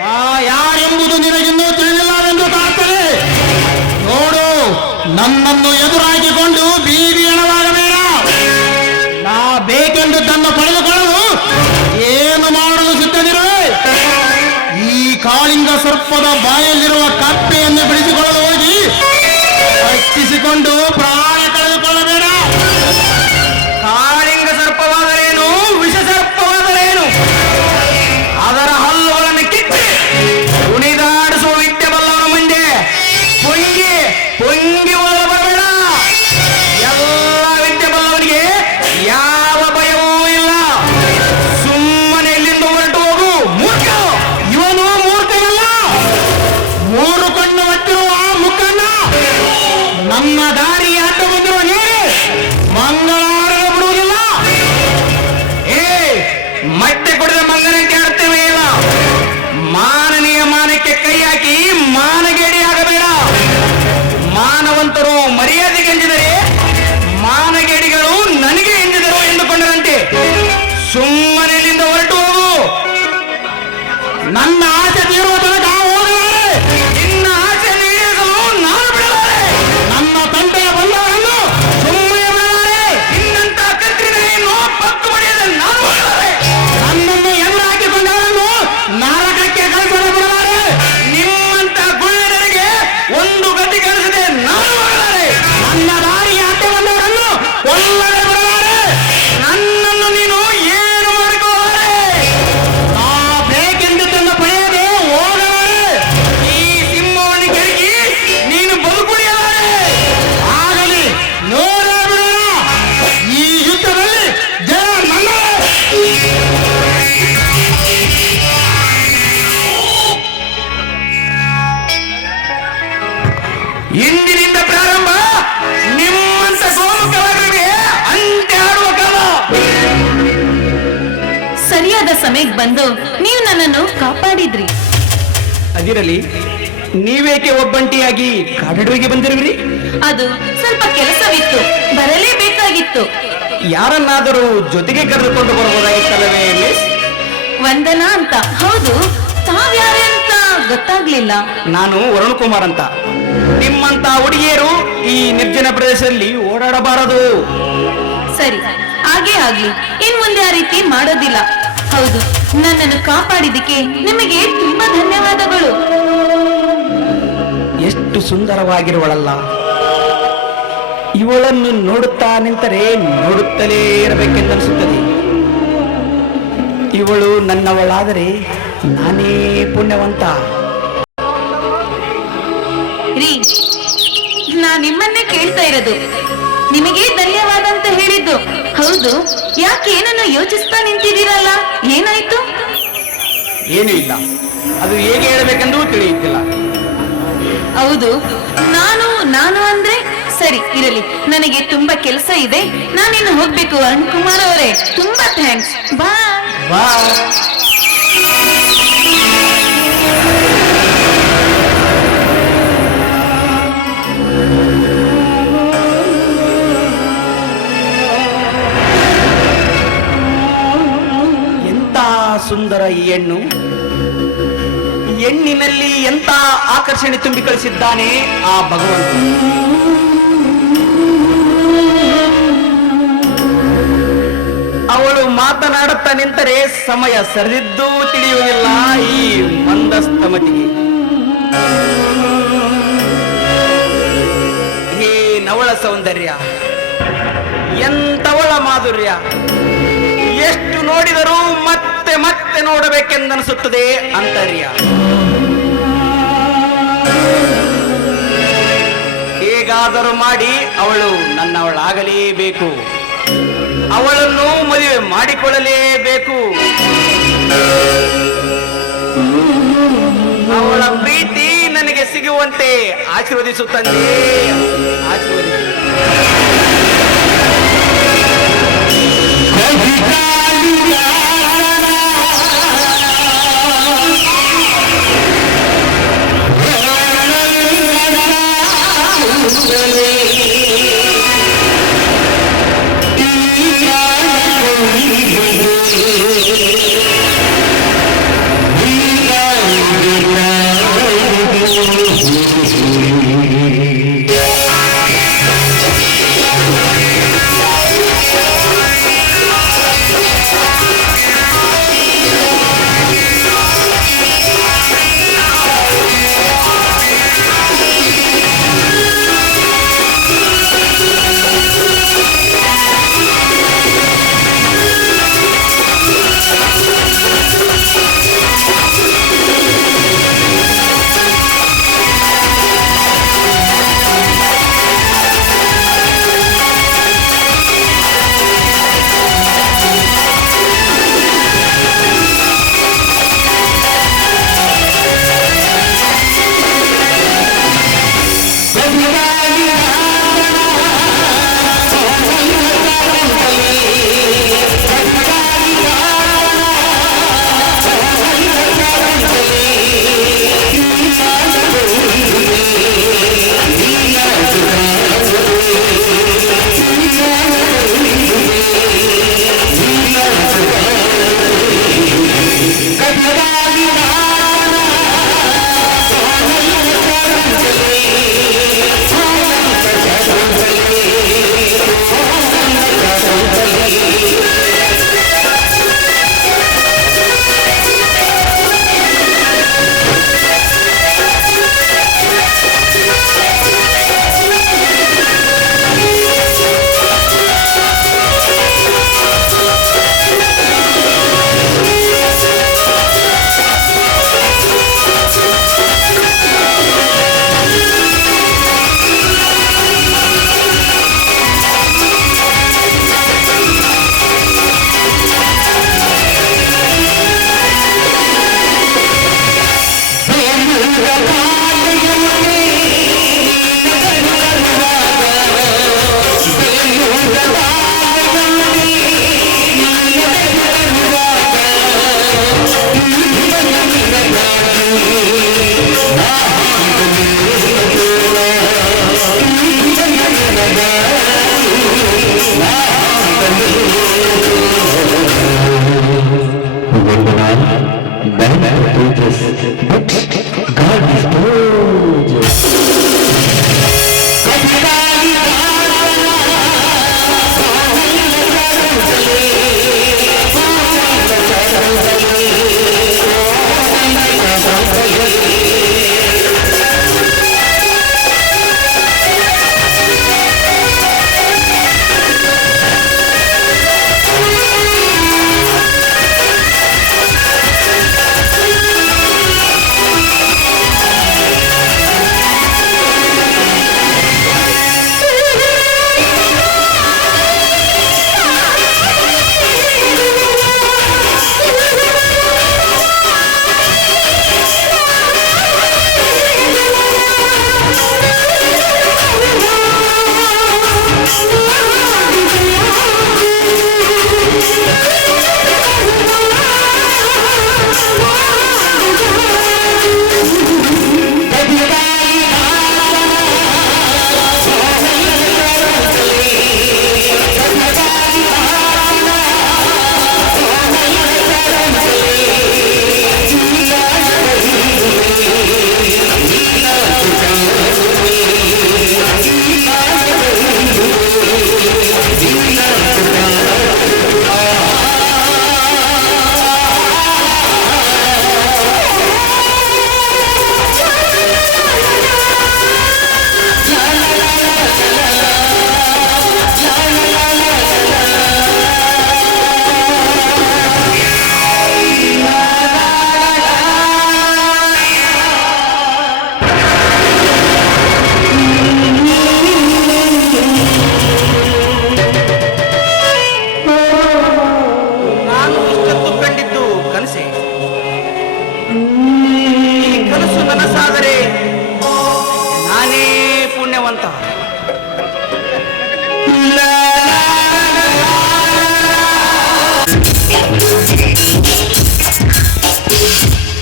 ನಾ ಯಾರೆಂಬುದು ನಿನಗಿನ್ನೂ ತಿಳಿದಿಲ್ಲವೆಂದು ಕಾಣ್ತದೆ. ನೋಡು, ನನ್ನನ್ನು ಎದುರಾಗಿಕೊಂಡು ಬೀದಿ ಎಣವಾಗಬೇಡ. ನಾ ಬೇಕೆಂದು ತನ್ನ ಪಡೆದುಕೊಳ್ಳಲು ಏನು ಮಾಡಲು ಸಿದ್ಧವಿರುವೆ. ಈ ಕಾಳಿಂಗ ಸರ್ಪದ ಬಾಯಲ್ಲಿರುವ ಕಪ್ಪೆಯನ್ನು ಬಿಡಿಸಿಕೊಳ್ಳಲು ಹೋಗಿ ರಕ್ಷಿಸಿಕೊಂಡು ಪ್ರಾಣ ಕಳೆದುಕೊಳ್ಳಬೇಡ. ಕಾಳಿಂಗ ಸರ್ಪವಾದರೇನು, ವಿಷ ಸರ್ಪವಾದರೇನು, ಅದರ ಹಲ್ಲುಗಳನ್ನು ಕಿತ್ತಿ ಕುಣಿದಾಡಿಸುವ ವಿದ್ಯೆ ಬಲ್ಲವನ ಮುಂದೆ ಪೊಂಗಿ ಪೊಂಗಿ ಓದಲು ಬರಬೇಡ. ಎಲ್ಲ ವಿದ್ಯೆ ಬಲ್ಲವನಿಗೆ ಯಾವ ಭಯವೂ ಇಲ್ಲ. ಸುಮ್ಮನೆ ಇಲ್ಲಿಂದ ಹೊರಟು ಹೋಗು ಮೂರ್ಖ. ಇವನು ಮೂರ್ಖನಲ್ಲ, ಮೂರು ಕಣ್ಣು ಹೊತ್ತಿರುವ ಮುಖಂಡ. ನನ್ನ ದಾರಿ ಅಡ್ಡ ಬಂದಿರುವ ನೀರೇ ಮಂಗಳವಾರದ ಬಿಡುವುದಿಲ್ಲ. ಮಟ್ಟೆ ಕೊಡಿದ ಮಂಗನಂತೆ ಆಡ್ತೇವೆ ಇಲ್ಲ. ಮಾನನೀಯ ಮಾನಕ್ಕೆ ಕೈ ಹಾಕಿ ಮಾನಗೇಡಿ ಆಗಬೇಡ. ಮಾನವಂತರು ಮರ್ಯಾದೆಗೆ ಎಂದಿದರೆ ಮಾನಗೇಡಿಗಳು ನನಗೆ ಎಂದಿದರು ಎಂದುಕೊಂಡರಂತೆ. ಸುಮ್ಮನೆ ಇಲ್ಲಿಂದ ಹೊರಟು ಹೋಗು. ನನ್ನ ಆಸೆ ತೀರುವ ತನಕ ಹೋಗಲಾರೆ. ನಿನ್ನ ಆಸೆ ಈಡೇರಿಸಲು ನಾನು ಬಿಡಲಾರೆ. ನನ್ನ ತಂಟೆಯ ಬಂದವರನ್ನು ಸುಮ್ಮನೆ ಬಿಡಲಾರೆ. ನಿನ್ನಂತ ಕತ್ರಿನೆಯನ್ನು ಪತ್ತು ಹೊಡೆಯದೆ ನಾನು ಹೋಗಲಾರೆ. ನನ್ನನ್ನು ಎದುರು ಹಾಕಿಕೊಂಡವರನ್ನು ನರಕಕ್ಕೆ ಕಳಿಸಲು ಬಿಡಲಾರೆ. ನಿಮ್ಮಂತ ಗುಳ್ಳರಿಗೆ ಒಂದು ಗತಿ ಕಲಿಸದೆ ನಾನು ಹೋಗಲಾರೆ. ನನ್ನ ದಾರಿ ಅಡ್ಡ ಬಂದವರನ್ನು ಕೊಲ್ಲದೆ ಬಿಡಲಾರೆ. ನನ್ನನ್ನು ನೀನು ಏನು ಮಾಡಿಕೊಳ್ಳಾರೆ. ನಾ ಬೇಕೆಂದು ತನ್ನ ಪಡೆಯದೆ ಹೋಗಲಾರೆ. ಈ ಸಿಂಹವನ್ನು ಕೆರಗಿ ನೀನು ಬದುಕುಳಿಯಲಾರೆ. ಆಗಲಿ, ನೋಡೇ ಬಿಡೋಣ. ಈ ಯುದ್ಧದಲ್ಲಿ ಜಯ ನನ್ನದೇ. ಇಂದಿನಿಂದ ಪ್ರಾರಂಭ ನಿಮ್ಮಂತ ಸೋಮುಖರಿಗೆ ಅಂತ್ಯ ಆಡುವ ಕಾಲ. ಸರಿಯಾದ ಸಮಯಕ್ಕೆ ಬಂದು ನೀವು ನನ್ನನ್ನು ಕಾಪಾಡಿದ್ರಿ. ಅದಿರಲಿ, ನೀವೇಕೆ ಒಬ್ಬಂಟಿಯಾಗಿ ಕಾಡಡುವಿಗೆ ಬಂದಿರುವಿರಿ? ಅದು ಸ್ವಲ್ಪ ಕೆಲಸವಿತ್ತು, ಬರಲೇಬೇಕಾಗಿತ್ತು. ಯಾರನ್ನಾದರೂ ಜೊತೆಗೆ ಕರೆದುಕೊಂಡು ಬರಬಹುದಾಗಿತ್ತಲ್ಲವೇ ಮಿಸ್? ವಂದನಾ ಅಂತ. ಹೌದು, ತಾವ್ಯಾರೇ ಅಂತ ಗೊತ್ತಾಗ್ಲಿಲ್ಲ. ನಾನು ವರುಣ್ ಕುಮಾರ್ ಅಂತ. ನಿಮ್ಮಂತ ಹುಡುಗಿಯರು ಈ ನಿರ್ಜನ ಪ್ರದೇಶದಲ್ಲಿ ಓಡಾಡಬಾರದು. ಸರಿ, ಹಾಗೇ ಆಗ್ಲಿ. ಇನ್ ಮುಂದೆ ಆ ರೀತಿ ಮಾಡೋದಿಲ್ಲ. ಹೌದು, ನನ್ನನ್ನು ಕಾಪಾಡಿದ್ದಕ್ಕೆ ನಿಮಗೆ ತುಂಬಾ ಧನ್ಯವಾದಗಳು. ಎಷ್ಟು ಸುಂದರವಾಗಿರುವಳಲ್ಲ. ಇವಳನ್ನು ನೋಡುತ್ತಾ ನಿಂತರೆ ನೋಡುತ್ತಲೇ ಇರಬೇಕೆಂದನಿಸುತ್ತದೆ. ಇವಳು ನನ್ನವಳಾದರೆ ನಾನೇ ಪುಣ್ಯವಂತ. ರೀ, ನಾ ನಿಮ್ಮನ್ನೇ ಕೇಳ್ತಾ ಇರೋದು. ನಿಮಗೆ ಧನ್ಯವಾದ ಅಂತ ಹೇಳಿದ್ದು. ಹೌದು, ಯಾಕೆ ಏನನ್ನು ಯೋಚಿಸ್ತಾ ನಿಂತಿದ್ದೀರಲ್ಲ? ಏನಾಯ್ತು? ಏನೂ ಇಲ್ಲ, ಅದು ಹೇಗೆ ಹೇಳಬೇಕೆಂದು ತಿಳಿಯುತ್ತಿಲ್ಲ. ಹೌದು, ನಾನು ಅಂದ್ರೆ ಸರಿ ಇರಲಿ. ನನಗೆ ತುಂಬಾ ಕೆಲಸ ಇದೆ, ನಾನಿನ್ನು ಹೋಗ್ಬೇಕು. ಅರುಣ್ ಕುಮಾರ್ ಅವರೇ, ತುಂಬಾ ಥ್ಯಾಂಕ್ಸ್. ಬಾಯ್. ಎಂತ ಸುಂದರ ಈ ಹೆಣ್ಣು. ಹೆಣ್ಣಿನಲ್ಲಿ ಎಂತ ಆಕರ್ಷಣೆ ತುಂಬಿ ಕಳಿಸಿದ್ದಾನೆ ಆ ಭಗವಂತ. ಅವಳು ಮಾತನಾಡುತ್ತಾ ನಿಂತರೆ ಸಮಯ ಸರಿದಿದ್ದೂ ತಿಳಿಯುವುದಿಲ್ಲ ಈ ಮಂದಸ್ಥ ಮತಿಗೆ. ಹೇ ನವಳ ಸೌಂದರ್ಯ, ಎಂತವಳ ಮಾಧುರ್ಯ. ಎಷ್ಟು ನೋಡಿದರೂ ಮತ್ತೆ ಮತ್ತೆ ನೋಡಬೇಕೆಂದನಿಸುತ್ತದೆ ಅಂತರ್ಯ. ಹೇಗಾದರೂ ಮಾಡಿ ಅವಳು ನನ್ನವಳಾಗಲೇಬೇಕು. ಅವಳನ್ನು ಮದುವೆ ಮಾಡಿಕೊಳ್ಳಲೇಬೇಕು. ಅವಳ ಪ್ರೀತಿ ನನಗೆ ಸಿಗುವಂತೆ ಆಶೀರ್ವದಿಸುತ್ತಂತೆ. ಆಶೀರ್ವದಿಸು.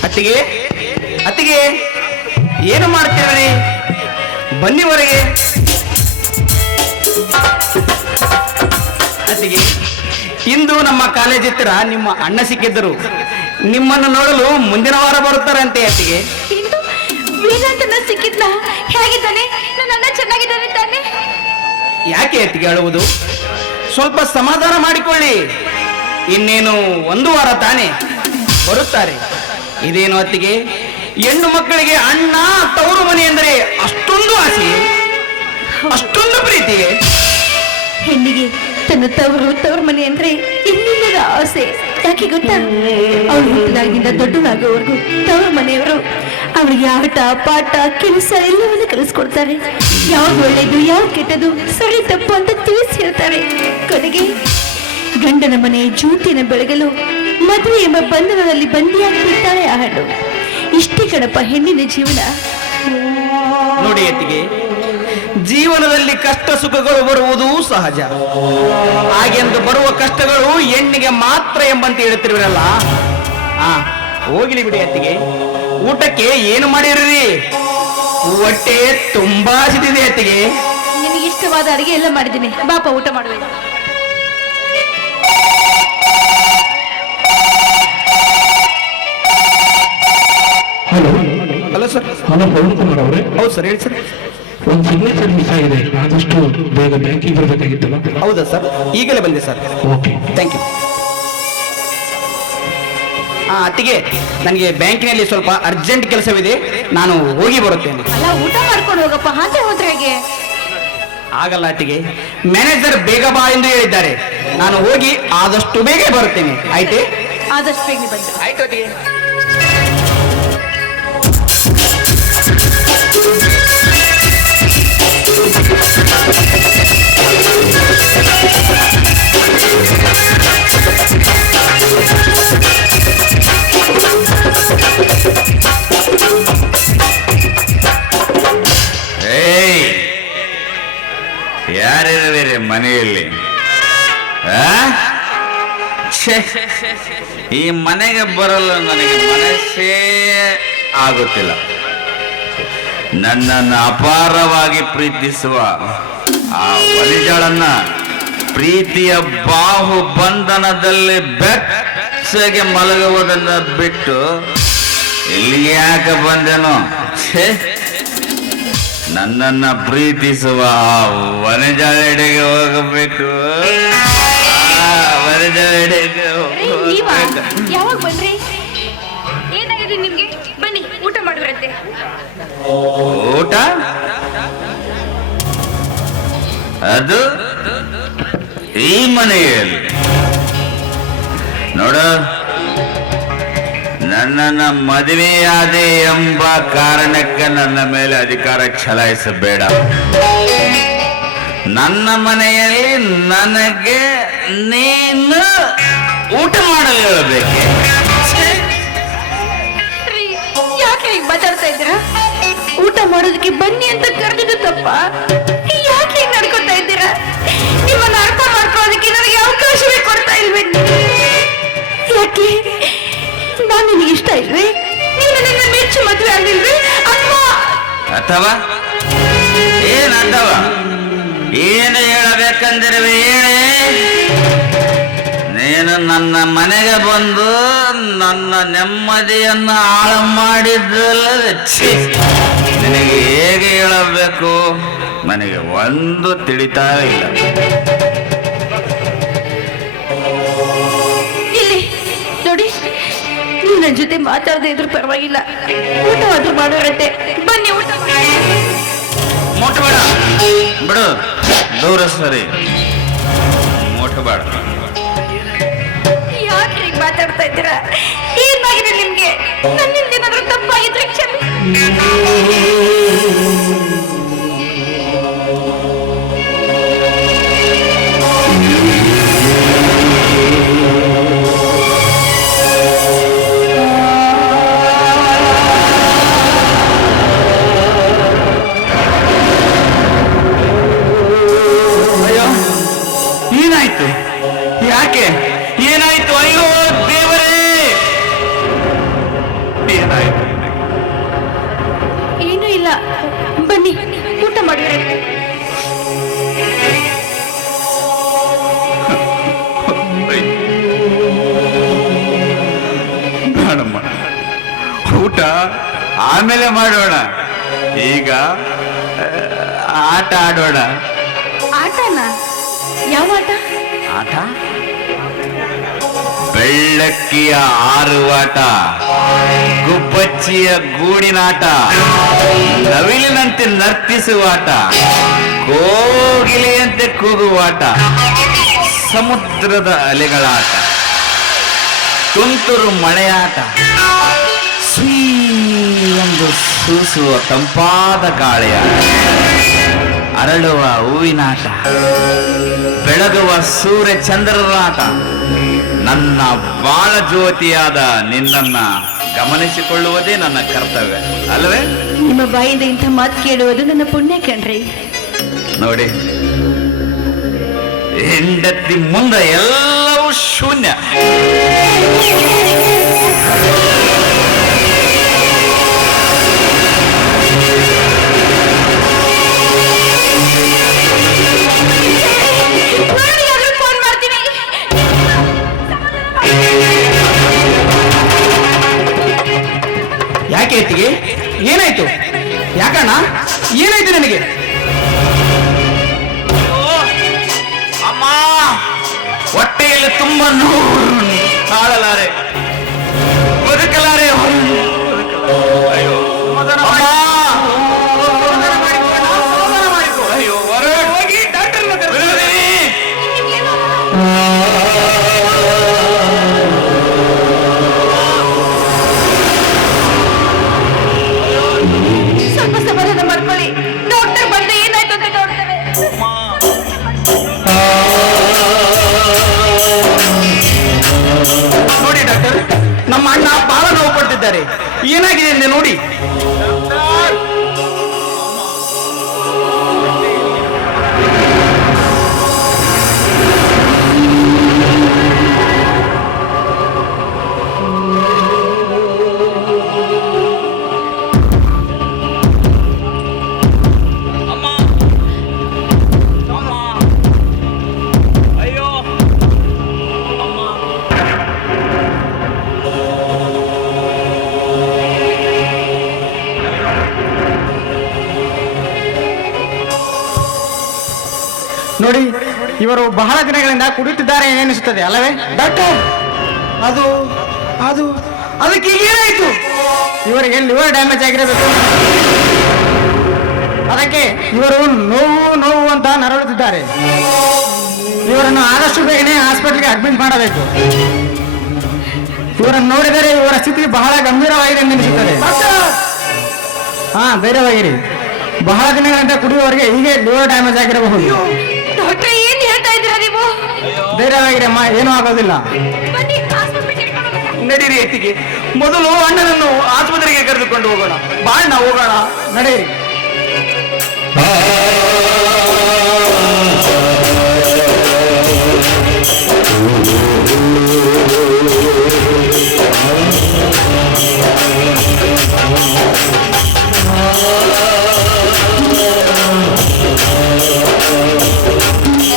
ಅತ್ತಿಗೆ ಅತ್ತಿಗೆ ಏನು ಮಾಡ್ತೀರಿ? ಬನ್ನಿ ಹೊರಗೆ. ಅತ್ತಿಗೆ, ಇಂದು ನಮ್ಮ ಕಾಲೇಜ್ ಹತ್ತಿರ ನಿಮ್ಮ ಅಣ್ಣ ಸಿಕ್ಕಿದ್ದರು. ನಿಮ್ಮನ್ನು ನೋಡಲು ಮುಂದಿನ ವಾರ ಬರುತ್ತಾರಂತೆ. ಅತ್ತಿಗೆ, ಬೀಗಂತನ ಸಿಕ್ಕಿದ್ನ. ಹೇಗಿದ್ದಾನೆ ನನ್ನ ಅಣ್ಣ? ಚೆನ್ನಾಗಿದ್ದಾನೆ ತಾನೆ? ಯಾಕೆ ಅತ್ತಿಗೆ ಅಳುವುದು? ಸ್ವಲ್ಪ ಸಮಾಧಾನ ಮಾಡಿಕೊಳ್ಳಿ. ಇನ್ನೇನು 1 ವಾರ ತಾನೆ ಬರುತ್ತಾರೆ. ಇದೇನು ಅತ್ತಿಗೆ, ಹೆಣ್ಣು ಮಕ್ಕಳಿಗೆ ಅಣ್ಣ ತವರು ಮನೆ ಎಂದರೆ ಅಷ್ಟೊಂದು ಆಸೆ, ಅಷ್ಟೊಂದು ಪ್ರೀತಿಗೆ? ಹೆಣ್ಣಿಗೆ ತನ್ನ ತವರು ಮನೆ ಅಂದ್ರೆ ಇನ್ನಿಲ್ಲದ ಆಸೆ. ಯಾಕೆ ಗೊತ್ತಾ? ಅವಳು ಹುಟ್ಟಿದಾಗಿಂದ ದೊಡ್ಡದಾಗುವವರೆಗೂ ತವರು ಮನೆಯವರು ಅವಳಿಗೆ ಆಟ ಪಾಠ ಕೆಲಸ ಎಲ್ಲವನ್ನು ಕಲಿಸ್ಕೊಡ್ತಾರೆ. ಯಾವ್ದು ಒಳ್ಳೇದು ಯಾವ್ದು ಕೆಟ್ಟದು ಸರಿ ತಪ್ಪು ಅಂತ ತಿಳಿಸಿ ಹೇಳ್ತಾರೆ. ಕೊನೆಗೆ ಗಂಡನ ಮನೆ ಜ್ಯೋತಿನ ಬೆಳಗಲು ಮದುವೆ ಎಂಬ ಬಂಧನದಲ್ಲಿ ಬಂದಿಯಾಗಿ ಬಿಡ್ತಾಳೆ ಆ ಹೆಣ್ಣು. ಇಷ್ಟೇ ಕಣಪ್ಪ ಹೆಣ್ಣಿನ ಜೀವನ. ನೋಡಿ ಅತ್ತಿಗೆ, ಜೀವನದಲ್ಲಿ ಕಷ್ಟ ಸುಖಗಳು ಬರುವುದು ಸಹಜ. ಹಾಗೆಂದು ಬರುವ ಕಷ್ಟಗಳು ಹೆಣ್ಣಿಗೆ ಮಾತ್ರ ಎಂಬಂತೆ ಹೇಳ್ತಿರುವಿರಲ್ಲ. ಹೋಗ್ಲಿ ಬಿಡಿ ಅತ್ತಿಗೆ. ಊಟಕ್ಕೆ ಏನು ಮಾಡಿರ್ರಿ? ಹೊಟ್ಟೆ ತುಂಬಾ ಹಸಿದಿದೆ ಅತ್ತಿಗೆ. ನಿನಗೆ ಇಷ್ಟವಾದ ಅಡಿಗೆ ಎಲ್ಲ ಮಾಡಿದ್ದೀನಿ, ಬಾಪ ಊಟ ಮಾಡುವೆ. Hello sir. Hello Pavan Kumar ಅವರೇ. ಹೌದು ಸರ್, ಹೇಳಿ ಸರ್. ಒಂದು ಸಿಗ್ನೇಚರ್ ಮಿಸ್ ಆಗಿದೆ, ಆದಷ್ಟು ಬೇಗ ಬ್ಯಾಂಕಿಗೆ ಬರಬೇಕಾಗಿತ್ತಲ್ಲ. ಹೌದಾ ಸರ್, ಈಗಲೇ ಬಂದೆ ಸರ್. Okay, thank you. ಅತ್ತಿಗೆ, ನನಗೆ ಬ್ಯಾಂಕಿನಲ್ಲಿ ಸ್ವಲ್ಪ ಅರ್ಜೆಂಟ್ ಕೆಲಸವಿದೆ, ನಾನು ಹೋಗಿ ಬರುತ್ತೇನೆ. ಅಲ್ಲ, ಊಟ ಮಾಡ್ಕೊಂಡು ಹೋಗಪ್ಪ, ಹಾಗೆ ಹೋದ್ರೆ ಹೇಗೆ? ಆಗಲ್ಲ ಅತ್ತಿಗೆ, ಮ್ಯಾನೇಜರ್ ಬೇಗ ಬಾ ಎಂದು ಹೇಳಿದ್ದಾರೆ. ನಾನು ಹೋಗಿ ಆದಷ್ಟು ಬೇಗ ಬರುತ್ತೇನೆ. ಆಯ್ತೆ? ಆದಷ್ಟು ಬೇಗ ಬಂದು. ಆಯ್ತು ಅತ್ತಿಗೆ. ಯಾರಿರುವಿರಿ ಮನೆಯಲ್ಲಿ? ಈ ಮನೆಗೆ ಬರಲು ನನಗೆ ಮನಸ್ಸೇ ಆಗುತ್ತಿಲ್ಲ. ನನ್ನನ್ನು ಅಪಾರವಾಗಿ ಪ್ರೀತಿಸುವ ಆ ವನಿಜಳನ್ನ ಪ್ರೀತಿಯ ಬಾಹು ಬಂಧನದಲ್ಲಿ ಬೆಚ್ಚಗೆ ಮಲಗುವುದನ್ನು ಬಿಟ್ಟು ಇಲ್ಲಿಗೆ ಯಾಕೆ ಬಂದೆನೋ? ನನ್ನನ್ನ ಪ್ರೀತಿಸುವ ಆ ವನಿಜಳೆಡೆಗೆ ಹೋಗಬೇಕು. ವನಿಜಳೆಡೆಗೆ ಯಾವಾಗ ಬಂದ್ರಿ? ಏನಾಗಿದೆ ನಿಮ್ಗೆ? ಬನ್ನಿ ಊಟ ಮಾಡುವರಂತೆ. ಊಟ? ಅದು ಈ ಮನೆಯಲ್ಲಿ ನೋಡ, ನನ್ನನ್ನ ಮದುವೆಯಾದೆ ಎಂಬ ಕಾರಣಕ್ಕೆ ನನ್ನ ಮೇಲೆ ಅಧಿಕಾರ ಚಲಾಯಿಸಬೇಡ. ನನ್ನ ಮನೆಯಲ್ಲಿ ನನಗೆ ನೀನು ಊಟ ಮಾಡಲು ಹೇಳಬೇಕೆ? ಯಾಕೆ ಈಗ ಮಾತಾಡ್ತಾ ಇದ್ದೀರಾ? ಊಟ ಮಾಡೋದಕ್ಕೆ ಬನ್ನಿ ಅಂತ ಕರೆದಿದ್ದು ತಪ್ಪ? ಯಾಕೆ ಈಗ ನಡ್ಕೊತಾ ಇದ್ದೀರಾ? ನಿಮ್ಮನ್ನ ಅರ್ಥ ಮಾಡ್ಕೊಳ್ಳೋದಕ್ಕೆ ನನಗೆ ಅವಕಾಶವೇ ಕೊಡ್ತಾ ಇಲ್ವೇ? ಯಾಕೆ? ನಾನು ನಿನಗೆ ಇಷ್ಟ ಇಲ್ವೇ? ನೀವು ನನ್ನ ಮೆಚ್ಚು ಮದುವೆ ಆಗಿಲ್ವೇ? ಅಥವಾ ಏನಂದವ? ಏನು ಹೇಳಬೇಕಂದಿರುವೆ ಹೇಳಿ. ನೀನು ನನ್ನ ಮನೆಗೆ ಬಂದು ನನ್ನ ನೆಮ್ಮದಿಯನ್ನು ಹಾಳು ಮಾಡಿದ್ದಲ್ಲದೆ ನಿನಗೆ ಹೇಗೆ ಹೇಳಬೇಕು ನನಗೆ ಒಂದು ತಿಳಿತಾ ಇಲ್ಲ. ಇಲ್ಲಿ ನೋಡಿ, ನೀವು ನನ್ನ ಜೊತೆ ಮಾತಾಡದೇ ಇದ್ರೂ ಪರವಾಗಿಲ್ಲ, ಊಟವಾದ್ರೂ ಮಾಡೋರಂತೆ. ಬನ್ನಿ ಊಟ ಮಾಡಿ. ಮುಟ್ಬೇಡ, ಬಿಡು, ದೂರ ಸರಿ, ಮುಟ್ಬೇಡ. ಯಾಕೆ ಹೀಗೆ ಮಾತಾಡ್ತಾ ಇದ್ದೀರಾ? ಏನಾಗಿದೆ ನಿಮ್ಗೆ? ನನ್ನಿಂದ ಏನಾದ್ರೂ ತಪ್ಪಾಗಿದ್ರೆ ಕ್ಷಮೆ. ಅಯ್ಯೋ, ಏನಾಯ್ತು? ಯಾಕೆ? ಏನಾಯ್ತು? ಅಯ್ಯೋ ದೇವರೇ, ಏನಾಯ್ತು? ಏನೂ ಇಲ್ಲ, ಬನ್ನಿ ಊಟ ಮಾಡಿ. ಬೇಡಮ್ಮ, ಊಟ ಆಮೇಲೆ ಮಾಡೋಣ. ಈಗ ಆಟ ಆಡೋಣ. ಆಟನ? ಯಾವ ಆಟ? ಆಟ ಬೆಳ್ಳಕ್ಕಿಯ ಆರುವಾಟ, ಗುಬ್ಬಚ್ಚಿಯ ಗೂಡಿನಾಟ, ನವಿಲಿನಂತೆ ನರ್ತಿಸುವಾಟ, ಕೋಗಿಲೆಯಂತೆ ಕೂಗುವಾಟ, ಸಮುದ್ರದ ಅಲೆಗಳಾಟ, ತುಂತುರು ಮಳೆಯಾಟ, ಸ್ವೀ ಎಂದು ಸೂಸುವ ತಂಪಾದ ಗಾಳಿಯಾಟ, ಅರಳುವ ಹೂವಿನಾಟ, ಬೆಳಗುವ ಸೂರ್ಯ ಚಂದ್ರರಾಟ, ನನ್ನ ಬಾಳ ಜ್ಯೋತಿಯಾದ ನಿನ್ನನ್ನ ಗಮನಿಸಿಕೊಳ್ಳುವುದೇ ನನ್ನ ಕರ್ತವ್ಯ ಅಲ್ಲವೇ? ನಿಮ್ಮ ಬಾಯಿಂದ ಇಂಥ ಮಾತು ಕೇಳುವುದು ನನ್ನ ಪುಣ್ಯ ಕಣ್ರಿ. ನೋಡಿ, ಹೆಂಡತಿ ಮುಂದೆ ಎಲ್ಲವೂ ಶೂನ್ಯ. ಫೋನ್ ಮಾಡ್ತೀನಿ. ಯಾಕೆ ಎತ್ತಿಗೆ? ಏನಾಯ್ತು? ಯಾಕಣ್ಣ, ಏನಾಯ್ತು ನನಗೆ? ಅಮ್ಮ, ಹೊಟ್ಟೆಯಲ್ಲಿ ತುಂಬಾ ನೋವು, ತಾಳಲಾರೆ, ಬದುಕಲಾರೆ. ಅಯ್ಯೋ ಅಮ್ಮ! ಅಯ್ಯೋ, ಹೊರಗೆ ಹೋಗಿ ಡಾಕ್ಟರ್ನ ಕರೆಸಿ. ಸ್ವಲ್ಪ ಸಮಾಧಾನ ಮಾಡ್ಕೊಳ್ಳಿ. ಡಾಕ್ಟರ್ ಬಂದು ಏನಾಯ್ತು ಅಂತ ನೋಡ್ತೇವೆ. ನೋಡಿ ಡಾಕ್ಟರ್, ನಮ್ಮ ಅಣ್ಣ ಬಹಳ ನೋವು ಪಡ್ತಿದ್ದಾರೆ. ಏನಾಗಿದೆ ಎಂದು ನೋಡಿ. ನೋಡಿ, ಇವರು ಬಹಳ ದಿನಗಳಿಂದ ಕುಡಿಯುತ್ತಿದ್ದಾರೆ ಎನಿಸುತ್ತದೆ ಅಲ್ಲವೇ ಡಾಕ್ಟರ್? ಅದು ಅದು ಅದಕ್ಕೆ ಏನಾಯಿತು? ಇವರಿಗೆ ಲಿವರ್ ಡ್ಯಾಮೇಜ್ ಆಗಿರಬೇಕು. ಅದಕ್ಕೆ ಇವರು ನೋವು ನೋವು ಅಂತ ನರಳುತ್ತಿದ್ದಾರೆ. ಇವರನ್ನು ಆದಷ್ಟು ಬೇಗನೆ ಹಾಸ್ಪಿಟಲ್ಗೆ ಅಡ್ಮಿಟ್ ಮಾಡಬೇಕು. ಇವರನ್ನು ನೋಡಿದರೆ ಇವರ ಸ್ಥಿತಿ ಬಹಳ ಗಂಭೀರವಾಗಿದೆ ಎನಿಸುತ್ತದೆ. ಹಾ, ಧೈರ್ಯವಾಗಿರಿ. ಬಹಳ ದಿನಗಳಿಂದ ಕುಡಿಯುವವರಿಗೆ ಹೀಗೆ ಲಿವರ್ ಡ್ಯಾಮೇಜ್ ಆಗಿರಬಹುದು. ಡಾಕ್ಟರ್ ಏನ್ ಹೇಳ್ತಾ ಇದ್ದೀರಾ ನೀವು? ಧೈರ್ಯವಾಗಿರಮ್ಮ, ಏನೂ ಆಗೋದಿಲ್ಲ. ಬನ್ನಿ, ಆಸ್ಪತ್ರೆಗೆ ಕರ್ಕೊಂಡು ಹೋಗೋಣ. ನಡೀರಿ ಎತ್ತಿಗೆ. ಮೊದಲು ಅಣ್ಣನನ್ನು ಆಸ್ಪತ್ರೆಗೆ ಕರೆದುಕೊಂಡು ಹೋಗೋಣ. ಬಾಣ್ಣ ಹೋಗೋಣ, ನಡೆಯಿರಿ.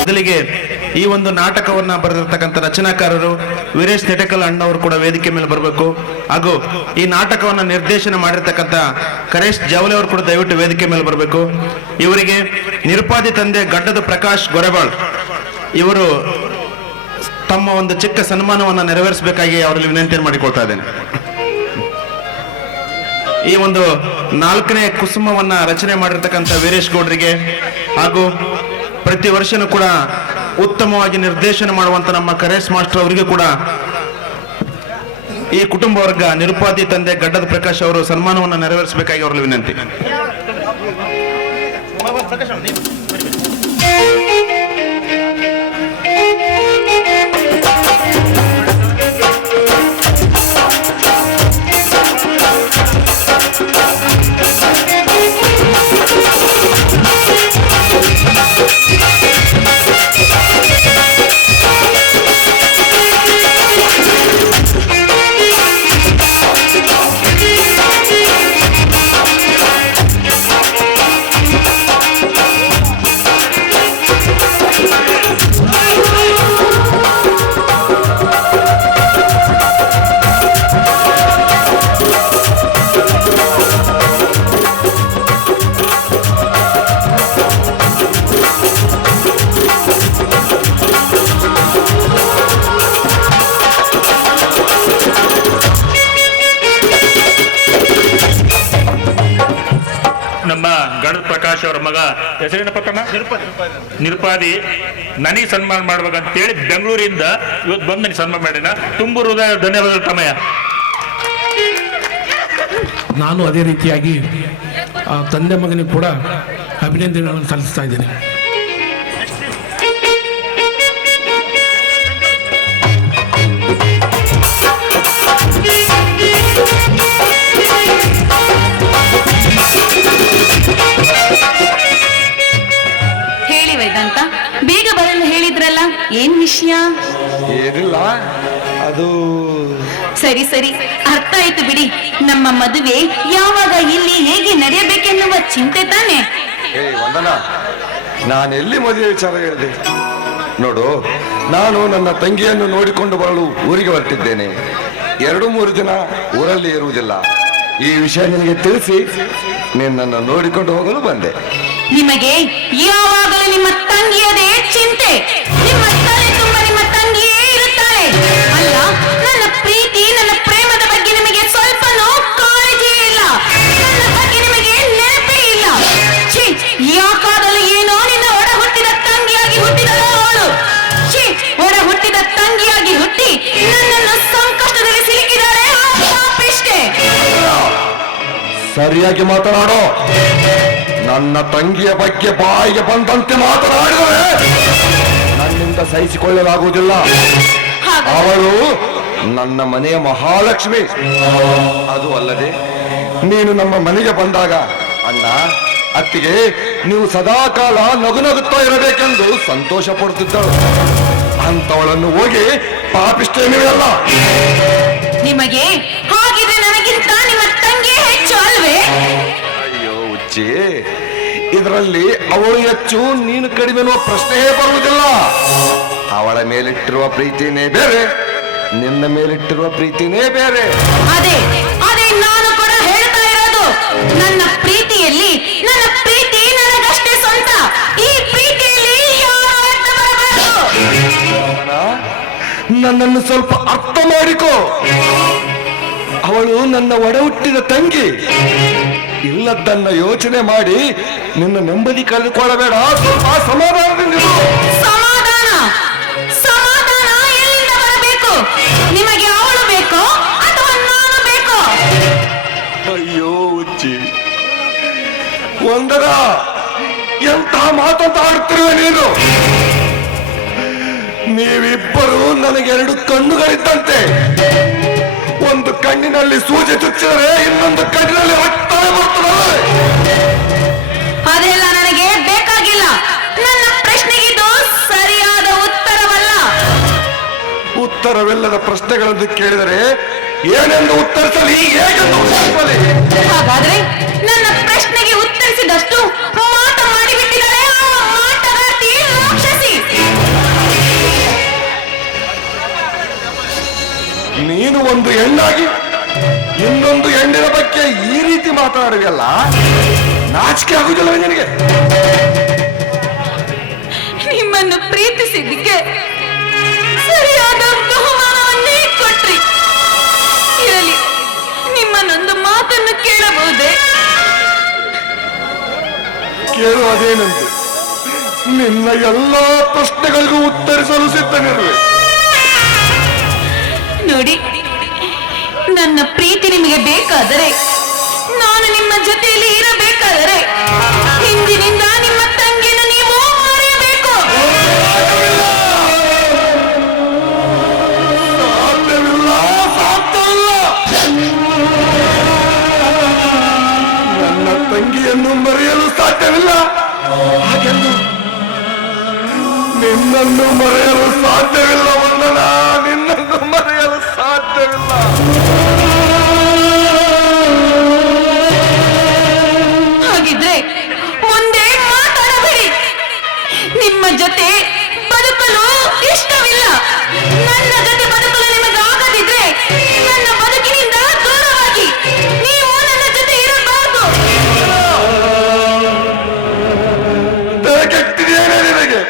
ಮೊದಲಿಗೆ ಈ ಒಂದು ನಾಟಕವನ್ನ ಬರೆದಿರ್ತಕ್ಕಂಥ ರಚನಾಕಾರರು ವೀರೇಶ್ ನೆಟಕಲ್ ಅಣ್ಣವರು ಕೂಡ ವೇದಿಕೆ ಮೇಲೆ ಬರಬೇಕು. ಹಾಗೂ ಈ ನಾಟಕವನ್ನ ನಿರ್ದೇಶನ ಮಾಡಿರ್ತಕ್ಕಂಥ ಕರೇಶ್ ಜವಲೆ ಅವರು ಕೂಡ ದಯವಿಟ್ಟು ವೇದಿಕೆ ಮೇಲೆ ಬರಬೇಕು. ಇವರಿಗೆ ನಿರುಪಾದಿ ತಂದೆ ಗಡ್ಡದ ಪ್ರಕಾಶ್ ಗೊರೆಬಾಳ್ ಇವರು ತಮ್ಮ ಒಂದು ಚಿಕ್ಕ ಸನ್ಮಾನವನ್ನ ನೆರವೇರಿಸಬೇಕಾಗಿ ಅವರಲ್ಲಿ ವಿನಂತಿಯನ್ನು ಮಾಡಿಕೊಳ್ತಾ ಇದ್ದೇನೆ. ಈ ಒಂದು 4ನೇ ಕುಸುಮವನ್ನ ರಚನೆ ಮಾಡಿರ್ತಕ್ಕಂಥ ವೀರೇಶ್ ಗೌಡ್ರಿಗೆ ಹಾಗೂ ಪ್ರತಿ ವರ್ಷನೂ ಕೂಡ ಉತ್ತಮವಾಗಿ ನಿರ್ದೇಶನ ಮಾಡುವಂತ ನಮ್ಮ ಕರೇಶ್ ಮಾಸ್ಟರ್ ಅವರಿಗೆ ಕೂಡ ಈ ಕುಟುಂಬ ವರ್ಗ ನಿರುಪಾದಿ ತಂದೆ ಗಡ್ಡದ ಪ್ರಕಾಶ್ ಅವರು ಸನ್ಮಾನವನ್ನು ನೆರವೇರಿಸಬೇಕಾಗಿ ಅವರಲ್ಲಿ ವಿನಂತಿ. ಮಗ ಹೆಸರೇನಪ್ಪ ತಮ್ಮ? ನಿರುಪಾದಿ. ನನಗೆ ಸನ್ಮಾನ ಮಾಡ್ಬೇಕಂತೇಳಿ ಬೆಂಗಳೂರಿಂದ ಇವತ್ತು ಬಂದು ನನಗೆ ಸನ್ಮಾನ ಮಾಡಿನ. ತುಂಬು ಹೃದಯ ಧನ್ಯವಾದ ತಮ್ಮಯ್ಯ. ನಾನು ಅದೇ ರೀತಿಯಾಗಿ ಆ ತಂದೆ ಮಗನಿಗೆ ಕೂಡ ಅಭಿನಂದನೆಗಳನ್ನು ಸಲ್ಲಿಸ್ತಾ ಇದ್ದೇನೆ. ಹೇಳಿ ವೇದಾಂತ, ಬೇಗ ಬರಲು ಹೇಳಿದ್ರಲ್ಲ, ಏನ್ ವಿಷಯ? ಏನಿಲ್ಲ, ಅದು ಸರಿ ಸರಿ, ಅರ್ಥ ಆಯ್ತು ಬಿಡಿ. ನಮ್ಮ ಮದುವೆ ಯಾವಾಗ, ಇಲ್ಲಿ ಹೇಗೆ ನಡೆಯಬೇಕೆನ್ನುವ ಚಿಂತೆ ತಾನೆ. ವಂದನಾ, ನಾನೆಲ್ಲಿ ಮದುವೆ ವಿಚಾರ ಹೇಳಿದೆ ನೋಡು. ನಾನು ನನ್ನ ತಂಗಿಯನ್ನು ನೋಡಿಕೊಂಡು ಬರಲು ಊರಿಗೆ ಹೊರಟಿದ್ದೇನೆ. 2-3 ದಿನ ಊರಲ್ಲಿ ಇರುವುದಿಲ್ಲ. ಈ ವಿಷಯ ನಿನಗೆ ತಿಳಿಸಿ ನಿನ್ನನ್ನು ನೋಡಿಕೊಂಡು ಹೋಗಲು ಬಂದೆ. ನಿಮಗೆ ಯಾವಾಗಲೂ ನಿಮ್ಮ ತಂಗಿಯದೇ ಚಿಂತೆ. ನಿಮ್ಮ ತಲೆ ತುಂಬ ನಿಮ್ಮ ತಂಗಿಯೇ ಇರುತ್ತಾಳೆ. ಅಲ್ಲ, ನನ್ನ ಪ್ರೀತಿ, ನನ್ನ ಪ್ರೇಮದ ಬಗ್ಗೆ ನಿಮಗೆ ಸ್ವಲ್ಪನೂ ಕಾಳಜಿ ಇಲ್ಲ. ನನ್ನ ಬಗ್ಗೆ ನಿಮಗೆ ನೆನಪೇ ಇಲ್ಲ. ಛೀ, ಯಾಕಾಗಲು ಏನೋ ನಿನ್ನ ಒಡ ಹುಟ್ಟಿದ ತಂಗಿಯಾಗಿ ಹುಟ್ಟಿದಳು ಅವಳು. ಛೀ, ಒಡ ಹುಟ್ಟಿದ ತಂಗಿಯಾಗಿ ಹುಟ್ಟಿ ನನ್ನನ್ನು ಸಂಕಷ್ಟದಲ್ಲಿ ಸಿಲುಕಿದಾಳೆ ಆ ಪಾಪಿಷ್ಟೆ. ಸರಿಯಾಗಿ ಮಾತನಾಡೋ. ನನ್ನ ತಂಗಿಯ ಬಗ್ಗೆ ಬಾಯಿಗೆ ಬಂದಂತೆ ಮಾತನಾಡಿದರೆ ನನ್ನಿಂದ ಸಹಿಸಿಕೊಳ್ಳಲಾಗುವುದಿಲ್ಲ. ಅವಳು ನನ್ನ ಮನೆಯ ಮಹಾಲಕ್ಷ್ಮಿ. ಅದು ಅಲ್ಲದೆ ನೀನು ನಮ್ಮ ಮನೆಗೆ ಬಂದಾಗ ಅಣ್ಣ ಅತ್ತಿಗೆ ನೀವು ಸದಾಕಾಲ ನಗುನಗುತ್ತಾ ಇರಬೇಕೆಂದು ಸಂತೋಷ ಪಡುತ್ತಿದ್ದಳು. ಅಂತವಳನ್ನು ಹೋಗಿ ಪಾಪಿಷ್ಟೇ ನೀವಲ್ಲ. ನಿಮಗೆ ಹಾಗಿದ್ರೆ ನನಗಿಂತ ನಿಮ್ಮ ತಂಗಿ ಹೆಚ್ಚು ಅಲ್ವೇ? ಅಯ್ಯೋ ಹುಚ್ಚಿ, ಇದರಲ್ಲಿ ಅವಳು ಹೆಚ್ಚು ನೀನು ಕಡಿಮೆ ಎನ್ನುವ ಪ್ರಶ್ನೆಯೇ ಬರುವುದಿಲ್ಲ. ಅವಳ ಮೇಲಿಟ್ಟಿರುವ ಪ್ರೀತಿನೇ ಬೇರೆ, ನಿನ್ನ ಮೇಲಿಟ್ಟಿರುವ ಪ್ರೀತಿನೇ ಬೇರೆ. ಅದೇ ಅದೇ ನಾನು ಕೂಡ ಹೇಳ್ತಾ ಇರೋದು. ನನ್ನ ಪ್ರೀತಿಯಲ್ಲಿ ನನ್ನ ಪ್ರೀತಿ ನನಗಷ್ಟೇ ಸ್ವಂತ. ಈ ಪ್ರೀತಿಯಲ್ಲಿ ಯಾರು ಅಡ್ಡ ಬರಬಾರದು. ನನ್ನನ್ನು ಸ್ವಲ್ಪ ಅರ್ಥ ಮಾಡಿಕೋ. ಅವಳು ನನ್ನ ಒಡ ಹುಟ್ಟಿದ ತಂಗಿ. ಇಲ್ಲದನ್ನ ಯೋಚನೆ ಮಾಡಿ ನಿನ್ನ ನೆಮ್ಮದಿ ಕಳೆದುಕೊಳ್ಳಬೇಡ. ಸ್ವಲ್ಪ ಸಮಾಧಾನದಿಂದಿರು. ಸಮಾಧಾನ ಸಮಾಧಾನ ಎಲ್ಲಿಂದ ಬರಬೇಕು? ನಿಮಗೆ ಅವಳು ಬೇಕೋ ಅಥವಾ ನಾನು ಬೇಕೋ? ಅಯ್ಯೋ ಹುಚ್ಚಿ, ಒಂದರ ಎಂಥ ಮಾತಂತ ಆಡುತ್ತಿರುವೆ ನೀನು. ನೀವಿಬ್ಬರು ನನಗೆ 2 ಕಣ್ಣುಗಳಿದ್ದಂತೆ. ಒಂದು ಕಣ್ಣಿನಲ್ಲಿ ಸೂಜಿ ಚುಚ್ಚಿದರೆ ಇನ್ನೊಂದು ಕಣ್ಣಿನಲ್ಲಿ ರಕ್ತ ಬರುತ್ತದೆ. ಅದೆಲ್ಲ ನನಗೆ ಬೇಕಾಗಿಲ್ಲ. ನನ್ನ ಪ್ರಶ್ನೆಗಿದು ಸರಿಯಾದ ಉತ್ತರವಲ್ಲ. ಉತ್ತರವಿಲ್ಲದ ಪ್ರಶ್ನೆಗಳನ್ನು ಕೇಳಿದರೆ ಏನೆಂದು ಉತ್ತರಿಸಲಿ, ಹೇಗೆಂದು ಉತ್ತರಿಸಲಿ? ಹಾಗಾದ್ರೆ ನನ್ನ ಪ್ರಶ್ನೆಗೆ ಉತ್ತರಿಸಿದಷ್ಟು ಮಾಟ ಮಾಡಿಬಿಟ್ಟಿದ್ದಾರೆ ಆ ಮಾಟಗಾರ್ತಿ ರಾಕ್ಷಸಿ. ನೀನು ಒಂದು ಹೆಣ್ಣಾಗಿ ಇನ್ನೊಂದು ಹೆಣ್ಣಿನ ಬಗ್ಗೆ ಈ ರೀತಿ ಮಾತನಾಡುವಲ್ಲ, ನಾಚಿಕೆ ಆಗುವುದಿಲ್ಲ ನಿನಗೆ? ನಿಮ್ಮನ್ನು ಪ್ರೀತಿಸಿದ್ದಕ್ಕೆ ಸರಿಯಾದ ಬಹುಮಾನವನ್ನೇ ಕೊಟ್ರಿ. ಇರಲಿ, ನಿಮ್ಮನ್ನೊಂದು ಮಾತನ್ನು ಕೇಳಬಹುದೇ? ಕೇಳುವುದೇನೆಂದು ನಿನ್ನ ಎಲ್ಲಾ ಪ್ರಶ್ನೆಗಳಿಗೂ ಉತ್ತರಿಸಲು ಸಿದ್ಧನಿರುವೆ. ನೋಡಿ, ನನ್ನ ಪ್ರೀತಿ ನಿಮಗೆ ಬೇಕಾದರೆ, ನಾನು ನಿಮ್ಮ ಜೊತೆಯಲ್ಲಿ ಇರಬೇಕಾದರೆ ಹಿಂದಿನಿಂದ ನಿಮ್ಮ ತಂಗಿಯನ್ನು ನೀವು ಮರೆಯಬೇಕು. ಸಾಧ್ಯವಿಲ್ಲ, ಸಾಧ್ಯವಿಲ್ಲ. ನನ್ನ ತಂಗಿಯನ್ನು ಮರೆಯಲು ಸಾಧ್ಯವಿಲ್ಲ. ಹಾಗೆಂದು ನಿನ್ನನ್ನು ಮರೆಯಲು ಸಾಧ್ಯವಿಲ್ಲ. ವಂದನ, ನಿನ್ನನ್ನು ಮರೆಯಲು ಸಾಧ್ಯವಿಲ್ಲ. ಹಾಗಿದ್ರೆ ಮುಂದೆ ಮಾತಾಡಬೇಡಿ. ನಿಮ್ಮ ಜೊತೆ ಬದುಕಲು ಇಷ್ಟವಿಲ್ಲ. ನನ್ನ ಜೊತೆ ಬದುಕಲು ನಿಮಗಾಗದಿದ್ರೆ ನನ್ನ ಬದುಕಿನಿಂದ ದೂರವಾಗಿ ನೀವು ನನ್ನ ಜೊತೆ ಇರಬಾರದು. ಕೆಟ್ಟಿದೇನೆ ನಿನಗೆ?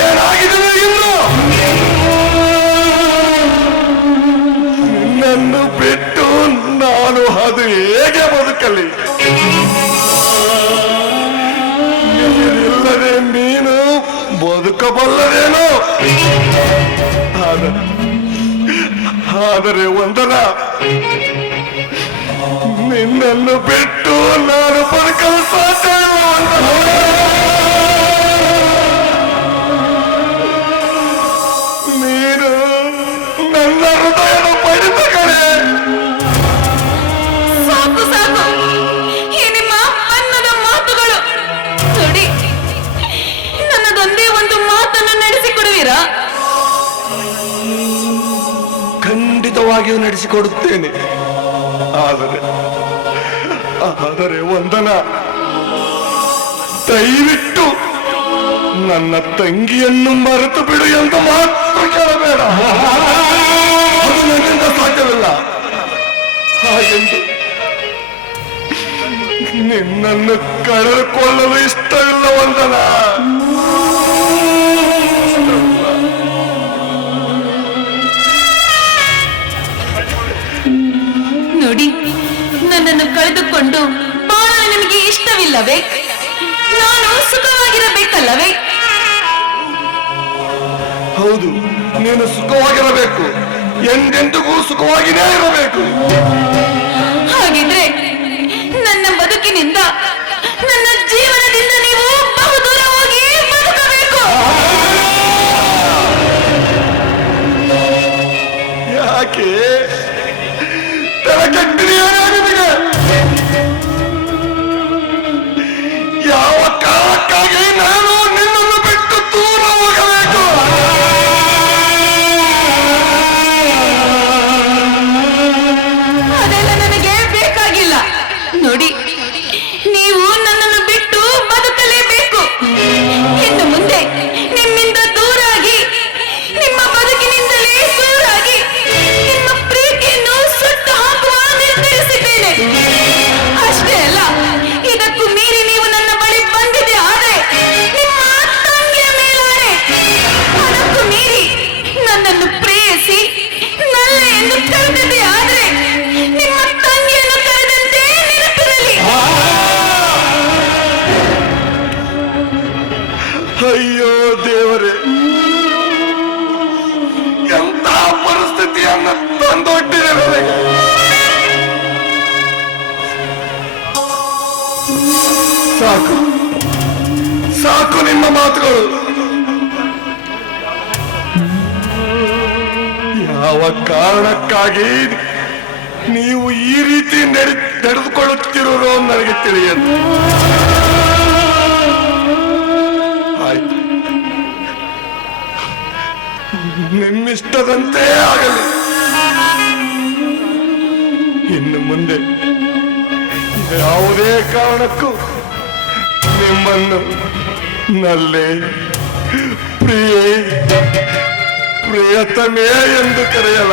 ಏನಾಗಿದೆ ಇನ್ನು? ನಿನ್ನನ್ನು ಬಿಟ್ಟು ನಾನು ಅದು ಹೇಗೆ ಬದುಕಲಿ? ಬದುಕಬಲ್ಲದೇನೋ. ಆದರೆ ವಂದನ, ನಿನ್ನನ್ನು ಬಿಟ್ಟು ನಾನು ಬದುಕಲು ಸಾಧ್ಯ ಇಲ್ಲ ವಂದನ. ನೀನು ನನ್ನ ಹೃದಯದ ಪಡಿತ ಕಡೆ. ಸಾಕು ಸಾಕು ಈ ನಿಮ್ಮ ಅನ್ನದ ಮಾತುಗಳು. ನೋಡಿ, ನನ್ನದೊಂದೇ ಒಂದು ಮಾತನ್ನು ನಡೆಸಿಕೊಡುವಿರಾ? ಖಂಡಿತವಾಗಿಯೂ ನಡೆಸಿಕೊಡುತ್ತೇನೆ. ಆದರೆ ವಂದನ, ದಯವಿಟ್ಟು ನನ್ನ ತಂಗಿಯನ್ನು ಮರೆತು ಬಿಡು ಎಂದು ಮಾತ್ರ ಕೇಳಬೇಡ. ಅದು ನನ್ನಿಂದ ಸಾಧ್ಯವಿಲ್ಲ. ಹಾಗೆಂದು ನಿನ್ನನ್ನು ಕಳೆದುಕೊಳ್ಳಲು ಇಷ್ಟವಿಲ್ಲ ವಂದನ. ನೋಡಿ, ನನ್ನನ್ನು ಕಳೆದುಕೊಂಡು ಬಾಳಲು ನಿಮಗೆ ಇಷ್ಟವಿಲ್ಲವೇ? ನಾನು ಸುಖವಾಗಿರಬೇಕಲ್ಲವೇ? ಹೌದು, ನೀನು ಸುಖವಾಗಿರಬೇಕು, ಎಂದೆಂದಿಗೂ ಸುಖವಾಗಿಯೇ ಇರಬೇಕು. ಹಾಗಿದ್ರೆ ನನ್ನ ಬದುಕಿನಿಂದ, ನನ್ನ ಜೀವನದಿಂದ ನೀವು ಬಹುದೂರ ಹೋಗಿ ಬದುಕಬೇಕು. ಯಾಕೆ ತಲೆಕೆಟ್ಟಿದೆಯಾ ನಿನಗೆ? ಯಾವ ಕಾರಣಕ್ಕಾಗಿ ನಾನು ನಿನ್ನನ್ನು ಬಿಟ್ಟು ದೂರ ಹೋಗಬೇಕು? ಅದೆಲ್ಲ ನನಗೆ ಬೇಕಾಗಿಲ್ಲ. ನೋಡಿ, ನೀವು ನನ್ನನ್ನು ಬಿಟ್ಟು ಬದುಕಲೇಬೇಕು. ಇನ್ನು ಮುಂದೆ ನಿಮ್ಮಿಂದ ದೂರಾಗಿ, ನಿಮ್ಮ ಬದುಕಿನಿಂದಲೇ ದೂರಾಗಿ, ನಿಮ್ಮ ಪ್ರೀತಿಯನ್ನು ಸುಟ್ಟು ಹಾಕುವ ನಿರ್ಧರಿಸಿದ್ದೇನೆ. ಅಷ್ಟೇ ಅಲ್ಲ, ಇದಕ್ಕೂ ಮೀರಿ ನೀವು ನನ್ನ ಬಳಿ ಬಂದಿದೆ ಆದರೆ ನಿಮ್ಮ ತಂಗಿಯ ಮೇಲಾರೆ. ಅದಕ್ಕೂ ಮೀರಿ ನನ್ನನ್ನು ಪ್ರೇಯಸಿ ನಲ್ಲ ಎಂದು ಕರೆದಿದೆ ಆದರೆ ನಿಮ್ಮ ತಂಗಿಯನ್ನು ಕರೆದಂತೆ ನೆನಪಿರಲಿ. ಅಯ್ಯೋ ದೇವರೇ, ಎಂತ ಪರಿಸ್ಥಿತಿಯನ್ನು ತಂದೊಡ್ಡಿದೆ ನನಗೆ. ಸಾಕು ಸಾಕು ನಿಮ್ಮ ಮಾತುಗಳು. ಯಾವ ಕಾರಣಕ್ಕಾಗಿ ನೀವು ಈ ರೀತಿ ನಡೆದುಕೊಳ್ಳುತ್ತಿರೋ ನನಗೆ ತಿಳಿಯದು. ಆಯ್ತು, ನಿಮ್ಮಿಷ್ಟದಂತೆ ಆಗಲಿ. ಇನ್ನು ಮುಂದೆ ಯಾವುದೇ ಕಾರಣಕ್ಕೂ ನಿಮ್ಮನ್ನು ನಲ್ಲೆ, ಪ್ರಿಯೇ, ಪ್ರಿಯತಮೇ ಎಂದು ಕರೆಯಲ್ಲ.